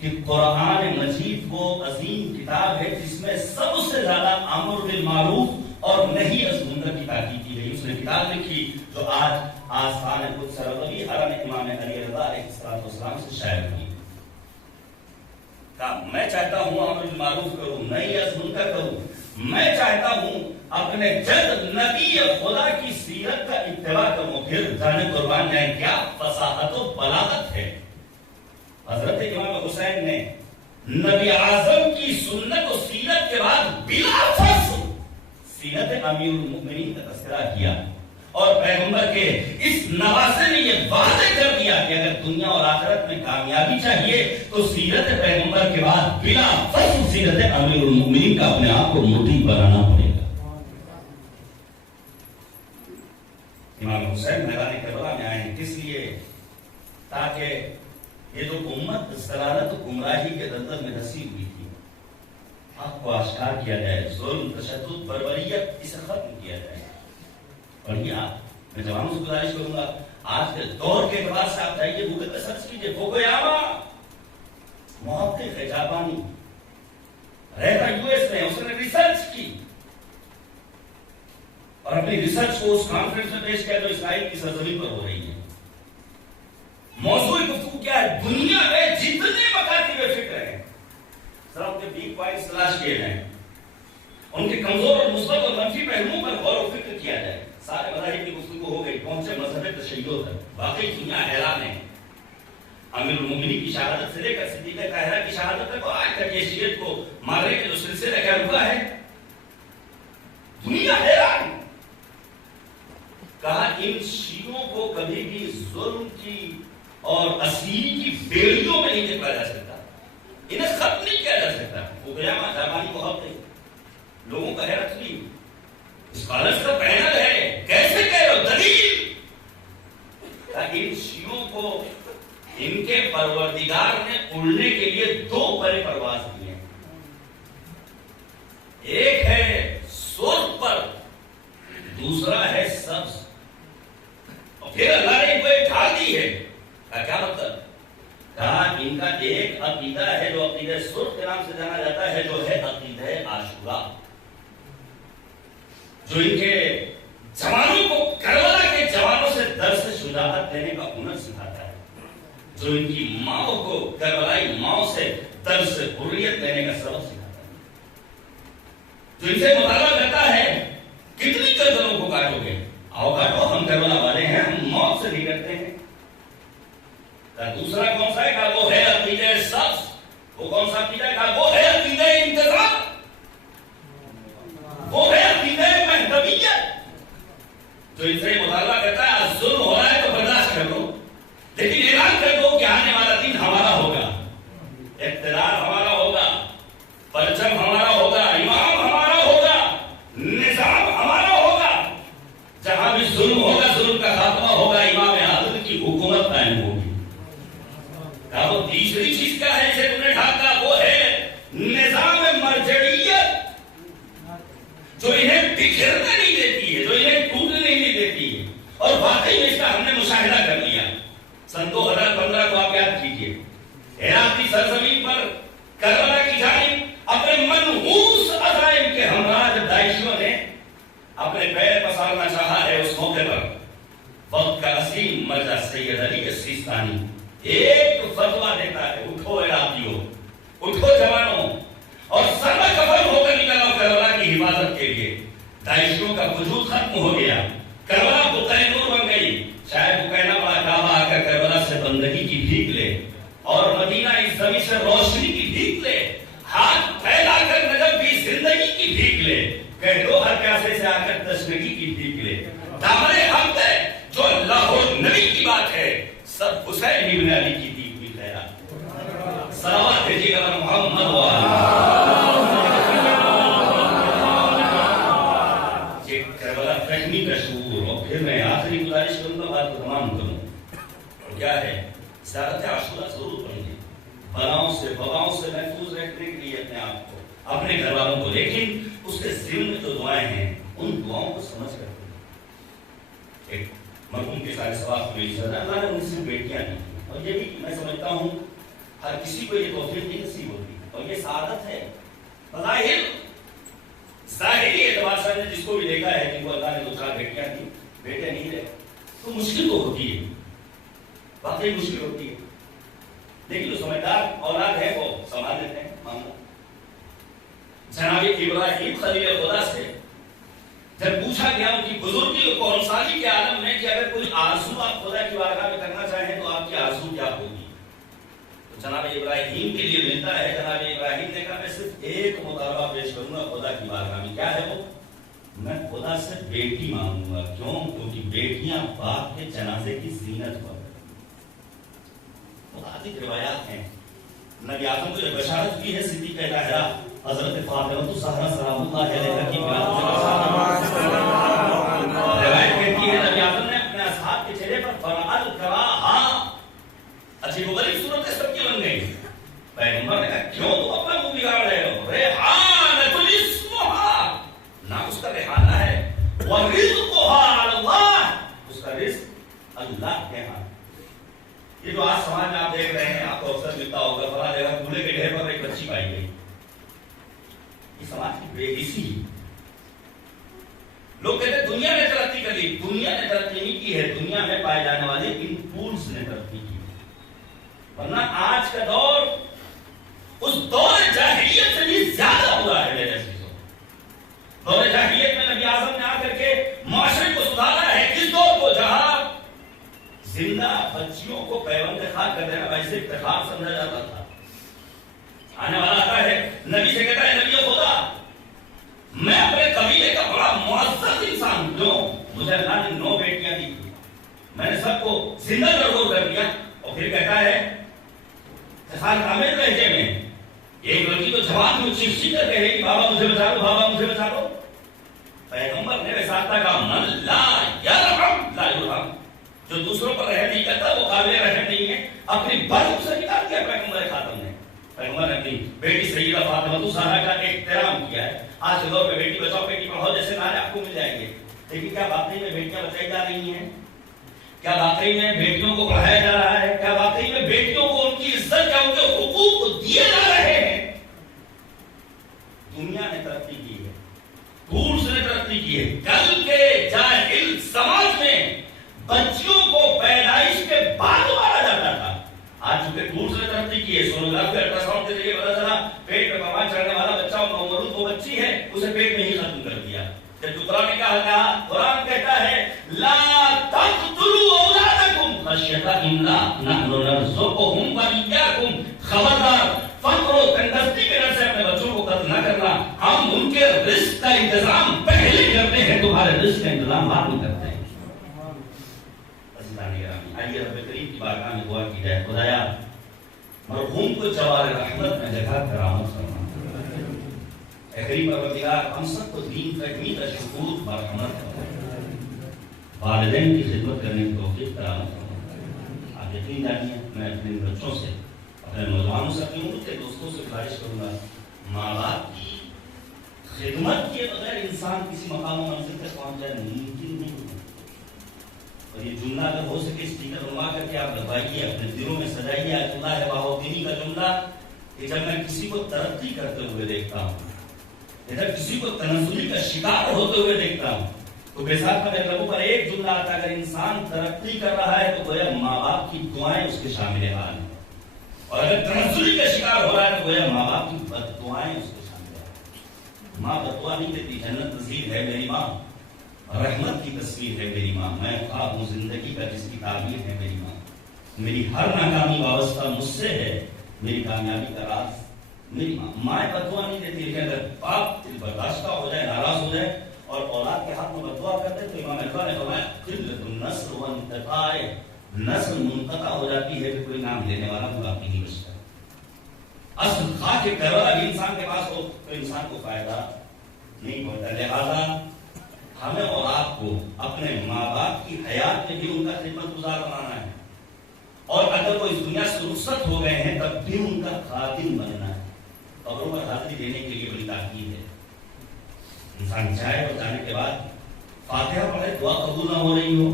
کہ قرآن مجید وہ عظیم کتاب ہے جس میں سب سے زیادہ امر بالمعروف اور نہی از منکر کی تاکید کی گئی. اس نے کتاب لکھی جو آج آستان قدس رضوی حرم امام علی رضا علیہ السلام سے شائع ہوئی. کہا میں چاہتا ہوں امر بالمعروف کروں، نہی از منکر کروں. میں چاہتا ہوں اپنے جد نبی خدا کی سیرت کا اتباع کروں. پھر جانے قربان جائیں، کیا فصاحت و بلاغت ہے. حضرت امام حسین نے نبی اعظم کی سنت و سیرت کے بعد بلا فصل سیرت امیر المؤمنین کا تذکرہ کیا، اور پیغمبر کے اس نواسے نے یہ واضح کر دیا کہ اگر دنیا اور آخرت میں کامیابی چاہیے تو سیرت پیغمبر کے بعد بلا فصل سیرت امیر المؤمنین کا اپنے آپ کو مٹھی بنانا پڑے گا. امام حسین میدان کربلا میں آئے ہیں کس لیے؟ تاکہ یہ جو امت ضلالت و گمراہی کے دلدل میں دھسی ہوئی تھی، حق کو آشکار کیا جائے، ظلم، تشدد، بربریت اسے ختم کیا جائے. پڑھیے آپ، میں جوانوں سے گزارش کروں گا آج کے دور کے اعتبار سے آپ جائیے گوگل پہ سرچ کیجیے، فوکویاما محقق ہے جاپانی، رہتا یو ایس میں، اس نے ریسرچ کی اور اپنی ریسرچ کو اس کانفرنس میں پیش کیا جو اسرائیل کی سرزمین پر ہو رہی ہے. موضوع گفتگو کیا ہے؟ دنیا میں جتنے مکاتب فکر ہیں، ذرا ان کے ویک پوائنٹس تلاش کیے جائیں، ان کے کمزور اور مثبت اور منفی پہلوؤں پر غور و فکر کیا جائے. سارے مذاہب کی گفتگو ہو گئی، پہنچے مذہب تشیع تک. واقعی دنیا حیران ہے. امیر المؤمنین کی شہادت سے لے کر صدیق طاہرہ کی شہادت تک آج تک یہ شیعت کو مارنے کے جو سلسلے کیا رکا ہے، دنیا حیران. کہا ان شیعوں کو کبھی بھی ظلم کی اور اسیری کی بیڑیوں میں نہیں دیکھا جا سکتا، انہیں ختم نہیں کیا جا سکتا. لوگوں کا حیرت نہیں، اسکالرس کا پینل ہے، کیسے کہہ رہے ہو؟ دلیل ان شیعوں کو ان کے پروردگار نے اڑنے کے لیے 2 بڑے پرواز دیے ہیں، ایک ہے سرخ پر، دوسرا ہے سبز، اور پھر اللہ نے ان کو ایک ڈھال دی ہے۔ کیا مطلب؟ کہا ان کا ایک عقیدہ ہے جو عقیدہ سرخ کے نام سے جانا جاتا ہے، جو ہے عقیدہ عاشورہ، جو ان کے جوانوں کو کربلا کے جوانوں سے درس شجاعت دینے کا ہنر سکھاتا ہے، جو ان کی ماں کو کربلائی ماں سے درس حریت دینے کا سبق سکھاتا ہے، جو ان سے مطالبہ کرتا ہے کتنی گردنوں کو کاٹو گے، آؤ کاٹو، ہم کربلا والے ہیں، ہم موت سے نہیں ڈرتے ہیں۔ دوسرا کون سا ہے؟ کہا وہ ہے عقیدہ سبز۔ وہ کون سا عقیدہ ہے؟ کہا وہ ہے عقیدہ انتظام، وہ ہے عقیدہ مہدویت، جو ان سے مطالبہ کرتا ہے ظلم ہو رہا ہے تو برداشت کر دو، لیکن اعلان کر دو کہ آنے والا دن ہمارا ہوگا، اقتدار ہمارا ہوگا، پرچم ہمارا ہوگا، امام ہمارا ہوگا، نظام ہمارا ہوگا، جہاں بھی ظلم ہوگا ظلم کا خاتمہ ہوگا، امام عادل کی حکومت قائم ہوگی۔ کہا وہ تیسری چیز کیا ہے جسے تم نے ڈھانکا؟ وہ ہے نظام مرجعیت، جو انہیں بکھرنے نہیں دیتی ہے، جو انہیں ٹوٹنے نہیں دیتی ہے، اور واقعی میں اس کا ہم نے مشاہدہ کر لیا۔ سن 2015 کو آپ یاد کیجئے، عراق کی سرزمین پر کربلا کی جانب اپنے منحوس عزائم کے ہمراہ داعشیوں نے اپنے پیر پسارنا چاہا ہے۔ اس موقع پر وقت کا عظیم مرجع سید علی سیستانی ایک فتویٰ دیتا ہے، اٹھو عراقیوں، اٹھو جوانوں، اور سر کفن ہو کر نکلو کربلا کی حفاظت کے لیے۔ داعشیوں کا وجود ختم ہو گیا، کربلا بقعہ نور بن گئی۔ شاید وہ کہنا پڑا کعبہ آ کر کربلا سے بندگی کی بھیک لے، اور مدینہ اس زمین سے روشنی کی بھیک لے، ہاتھ پھیلا کر نجف کی زندگی کی بھیک لے، کہہ دو ہر پیاسے سے آ کر تشنگی کی بھیک لے۔ دامن حمد ہے جو اللہ و نبی کی بات ہے، سب حسین ابن علی کی دی ہوئی خیرات۔ صلوات بھیجیے گا محمد یہ کربلا فہمی کا شعور۔ اور پھر میں آخری گزارش کروں گا، بات کو تمام کروں، اور کیا ہے؟ زیارت عاشورہ ضرور پڑھیے، بلاؤں سے وباؤں سے محفوظ رکھنے کے لیے اپنے آپ کو، اپنے گھر والوں کو، لیکن اس کے ذمن میں جو دعائیں ہیں ان دعاؤں کو سمجھ کر ایک مرحوم کے سارے ثواب کو مل جاتا ہے۔ اللہ نے ان سے بیٹیاں دی، اور یہ بھی میں سمجھتا ہوں ہر کسی کو یہ توفیق نہیں نصیب ہوتی، اور یہ سعادت ہے۔ بظاہر ظاہری اعتبار سے جس کو بھی دیکھا ہے جن کو اللہ نے 2-4 بیٹیاں دی، بیٹے نہیں رہے، تو مشکل تو ہوتی ہے، واقعی مشکل ہوتی ہے، لیکن جو سمجھدار اولاد ہے وہ سنبھال لیتے ہیں معاملہ۔ جناب ابراہیم خلیل خدا سے جب پوچھا گیا ان کی بزرگی اور کونسالی کے عالم میں کہ اگر کوئی آرزو آپ خدا کی بارگاہ میں کرنا چاہیں تو آپ کی آرزو کیا ہوگی، تو جناب ابراہیم کے لیے ملتا ہے، جناب ابراہیم نے کہا میں صرف ایک مطالبہ پیش کروں گا خدا کی بارگاہ میں۔ کیا ہے وہ؟ میں خدا سے بیٹی مانگوں گا۔ کیوں؟ کیونکہ بیٹیاں باپ کے جنازے کی زینت پر۔ متعدد روایات ہیں، نبی اعظم کو یہ بشارت کی ہے صدیقہ الہیہ حضرت فاطمہ الزہرا سلام اللہ علیہا کی روایت کہتی ہے نبی اعظم نے اپنے اصحاب کے چہرے پر فرمال کراہا، عجیب و غریب صورت سب کی بن گئی۔ پیغمبر نے کہا کیوں تم اپنا منہ بگاڑ رہے ہو؟ ریحانۃ اسمھا، نام اس کا ریحانہ ہے، ورزقھا علی اللہ، اس کا رزق اللہ کے ہاں۔ یہ جو آج سماج میں آپ دیکھ رہے ہیں، آپ کو اکثر ملتا ہوگا فلاں جگہ کولے کے ڈھیر پر ایک بچی پائی گئی، یہ سماج کی بے حسی ہے۔ لوگ کہتے ہیں دنیا نے ترقی کر لی، دنیا نے ترقی نہیں کی ہے، دنیا میں پائے جانے والے ان پولز نے ترقی کی، ورنہ آج کا دور اس دور جاہلیت سے بھی زیادہ برا ہے میرے عزیزوں۔ دور جاہلیت میں نبی اعظم نے آ کر کے معاشرے کو سدھارا ہے، کس دور کو؟ جہاں زندہ بچیوں کو پیوند خار کر دینا ویسے افتخار سمجھا جاتا تھا۔ آنے والا آتا ہے نبی سے کہتا ہے نبی خدا میں اپنے قبیلے کا بڑا معزز انسان ہوں، جو مجھے اللہ نے 9 بیٹیاں دی، میں نے سب کو زندہ ضرور کر دیا۔ اور پھر کہتا ہے خان عامر لہجے میں ایک لڑکی تو جوان چیخ چیخ کر کہے کہ بابا مجھے بچا دو، بابا مجھے بچا دو. پیغمبر نے وساطہ کا من لا یرحم لا یرحم، جو دوسروں پر رحم نہیں کرتا وہ قابل رحم نہیں ہے. اپنی بات سے نکال دیا پیغمبر خاتم نے. پیغمبر نے اپنی بیٹی سیدہ فاطمہ الزہرا کا احترام کیا ہے. آج کے دور میں بیٹی بچاؤ بیٹی پڑھاؤ جیسے نعرے آپ کو مل جائیں گے، لیکن کیا واقعی میں بیٹیاں بچائی جا رہی ہیں؟ کیا واقعی میں بیٹیوں کو پڑھایا جا رہا ہے؟ کیا واقعی میں بیٹیوں کو ان کی عزت یا ان کے حقوق دیے جا رہے ہیں؟ دنیا نے ترقی کی ہے، روس نے ترقی کی ہے. کل کے جاہل سماج میں بچیوں کو پیدائش کے بعد مارا جاتا تھا. آج چونکہ روس نے ترقی کی ہے، سونوگرافی الٹرا ساؤنڈ کے ذریعے پتا چلا پیٹ میں بوان چڑھنے والا بچہ مولود وہ بچی ہے، اسے پیٹ میں ہی ختم کر دیا. جب قرآن نے کہا، قرآن کہتا ہے لا تقتلوا اولادکم خشیۃ املاق نحن نرزقهم وإیاکم. خبردار فقر و تندرستی کے ڈر سے اپنے بچوں کو قتل نہ کرنا. ہم ان کے رزق کا انتظام پہلے کرتے ہیں، تمہارے رزق کا انتظام بعد میں کرتے ہیں. آئیے رب کریم کی بارگاہ میں دعا کی جائے. خدایا مرحوم کو جوار رحمت میں جگہ کرامت فرما. اے کریم پروردگار ہم سب کو دین فہمی کا شکور مرحمت فرما. والدین کی خدمت کرنے کی توفیق کرامت فرما. آپ یقین جانیے میں اپنے بچوں سے، اپنے نوجوانوں سے، اپنے عمر کے دوستوں سے گزارش کروں گا، ماں باپ کی خدمت کے بغیر انسان کسی مقام و منزل تک پہنچ جائے ممکن نہیں ہوتا. اور یہ جملہ اگر ہو سکے اسٹیکر بنوا کر کے آپ لگوائیے، اپنے دلوں میں سجائیے. اللہ ہے باہودینی کا جملہ کہ جب میں کسی کو ترقی کرتے ہوئے دیکھتا ہوں، ادھر کسی کو تنزلی کا شکار ہوتے ہوئے دیکھتا ہوں، تو بے ساتھ میرے لبوں پر ایک جملہ آتا ہے، اگر انسان ترقی کر رہا ہے تو گویا ماں باپ کی دعائیں اس کے شامل حال ہیں، اور اگر تنزلی کا شکار ہو رہا ہے تو گویا ماں باپ کی بد دعائیں اس کے شامل ہیں. ماں بد دعا نہیں دیتی، جنت نصیب ہے میری ماں، رحمت کی تصویر ہے میری ماں، میں خواب ہوں زندگی کا جس کی تعبیر ہے میری ماں. میری ہر ناکامی وابستہ مجھ سے ہے، میری کامیابی کا راز میری ماں. ماں بددعا نہیں دیتی، لیکن اگر باپ دل برداشتہ ہو جائے، ناراض ہو جائے اور اولاد کے ہاتھ میں بددعا کرتے تو امام اقبال نے فرمایا قلت النسل وانقطاع، نسل منقطع ہو جاتی ہے تو کوئی نام لینے والا باقی نہیں بچتا. اصل خاک کربلا بھی انسان کے پاس ہو تو انسان کو فائدہ نہیں پہنچتا. لہذا ہمیں اور آپ کو اپنے ماں باپ کی حیات میں بھی ان کا خدمت گزار بنانا ہے، اور اگر وہ اس دنیا سے رخصت ہو گئے ہیں تب بھی ان کا خادم بننا ہے. قبروں پر حاضری دینے کے لیے بڑی تاکید ہے. انسان جائے اور جانے کے بعد فاتحہ پڑھے، دعا قبول نہ ہو رہی ہو،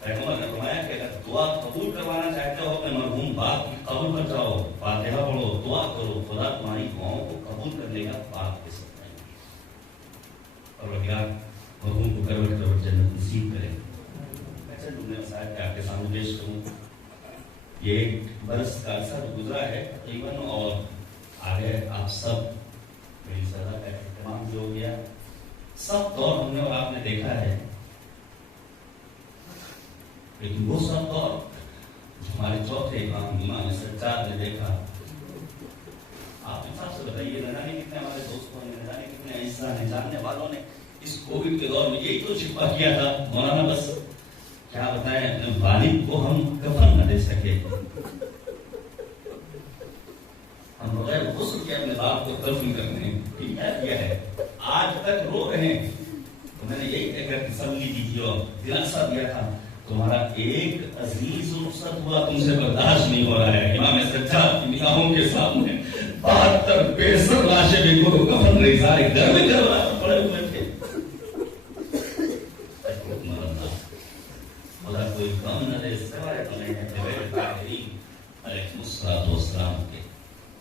پیغمبر نے فرمایا کہ اگر دعا قبول کروانا چاہتے ہو اپنے مرحوم باپ کی قبر پر جاؤ، فاتحہ پڑھو، دعا کرو، خدا تمہاری دعاؤں کو قبول کر لے گا. باپ کے ساتھ پروردگار مرحوم کو کروٹ کروٹ جنت نصیب کرے. اچھا تم نے مسائل کہ آپ کے سامنے پیش کروں. یہ ایک برس کا عرصہ گزرا ہے تقریباً، اور آگے آپ سب میری سزا کا اہتمام بھی ہو گیا. سب دور ہم نے اور آپ نے دیکھا ہے، لیکن وہ سب دور ہمارے چوتھے امام سجاد نے دیکھا. آپ حساب سے بتائیے، نہ جانے کتنے ہمارے دوستوں نے، نہ جانے کتنے ایسا نے، جاننے والوں نے اس کووڈ کے دور میں یہی تو چھپا کیا تھا. مولانا بس کیا بتائیں، اپنے والد کو ہم کفن نہ دے سکے، ہم بغیر غسل کے اپنے باپ کو دفن کرنے کیا ہے. آج تک رو رہے ہیں. تو میں نے یہی کہہ کر تسلی دی تھی اور دلاسا دیا تھا، تمہارا ایک عزیز رخصت ہوا، تم سے برداشت نہیں ہو رہا ہے. امام سجاد کی نگاہوں کے سامنے 72 لاشیں بھی کو کفن رہی، سارے گھر میں پڑے ہوئے تھے. خدا کوئی کم نہ دے سوائے تمہیں علیہ السلام کے.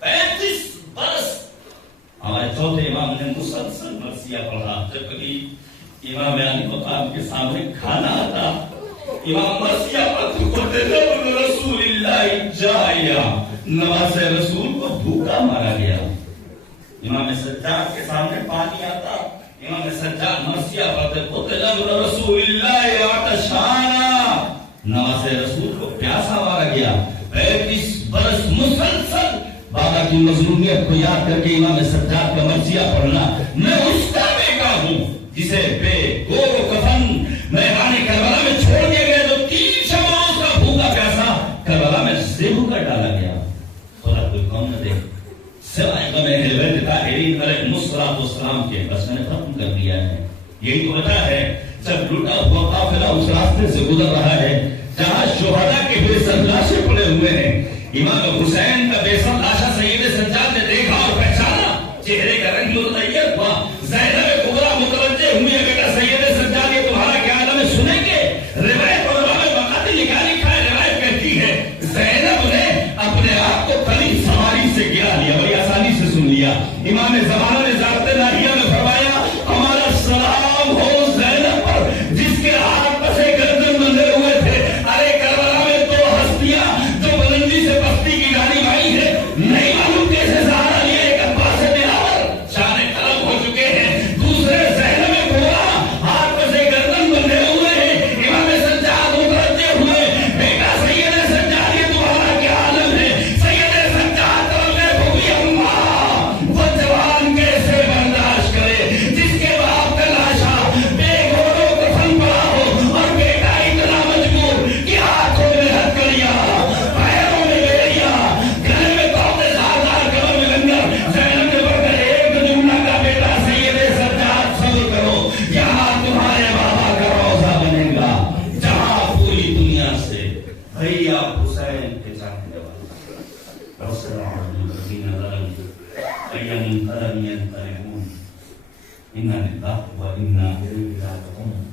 35 برس ہمارے چوتھے امام نے مسلسل مرثیہ پڑھا. جب کبھی امام علی مقام کے سامنے کھانا آتا، امام مرثیہ پڑھتے رسول اللہ جایا، نواز رسول کو بھوکا مارا گیا. امام سجاد کے سامنے پانی آتا، امام سجاد مرثیہ پڑھتے قتل رسول اللہ عطشانا، نواز رسول کو پیاسا مارا گیا. 35 برس مسلسل بابا کی مظلومیت کو یاد کر کے امام سجاد کا مرثیہ پڑھنا. میں اس کا بیٹا ہوں جسے بے گور و کفن میدان کربلا میں چھوڑ دیا گیا، تو 3 شب اس کا بھوکا پیاسا کربلا میں ذبح کر ڈالا گیا. خدا کوئی کم نہ دے سوائے غم اہل بیت کا کام کے بس میں نے ختم کر دیا ہے. یہی تو وجہ ہے جب لوٹا ہوا قافلہ اس راستے سے گزر رہا ہے جہاں شہداء کے بے سر لاشیں پڑے ہوئے ہیں. امام حسین کا بے سر لاشا سید سجاد نے دیکھا اور پہچانا, چہرے کا رنگ متغیر ہوا. زینب کبریٰ متوجہ ہوئی ہے, بیٹا سید سجاد یہ تمہارا کیا حال ہے, سنیں گے. روایت اور مقاتی لکھا ہے, روایت کہتی ہے زینب نے اپنے آپ کو کلی سواری سے گرا لیا, بڑی آسانی سے سن لیا. امام زمانہ نے ذات الہیہ میں فرمایا ہمارا سلام ہو زینب پر جس کے ہاتھ پسے گردن بندھے ہوئے تھے. ارے کربلا میں دو ہستیاں جو بلندی سے پستی کی گاڑی آئی ہے, نہیں معلوم کیسے سہارا لیا. ایک عباس دلاور شان قلم ہو چکے ہیں, دوسرے زینب کبریٰ ہاتھ پسے گردن بندھے ہوئے ہیں. امام سجاد متوجہ ہوئے, بیٹا سید سجاد یہ تمہارا کیا عالم ہے. سید سجاد کرنے کو بھی اماں وہ جوان کیسے برداشت کرے جس کے باپ کا لاشا بے گھوڑوں کو پھن پڑا ہو اور بیٹا اتنا مجبور کہ ہاتھوں میں ہتکڑیاں, پیروں میں بیڑیاں, گلے میں توتے زاردار, کمر میں لنگر. زینب نے بڑھ کر ایک جملہ کا, بیٹا سید سجاد صبر کرو, یہاں تمہارے بابا کا روضہ بنے گا جہاں پوری دنیا سے بھیا حسین کے چاہنے والے روسر الذین ظلموا أيام قلم ينقلبون إنا لله وإنا إليه راجعون.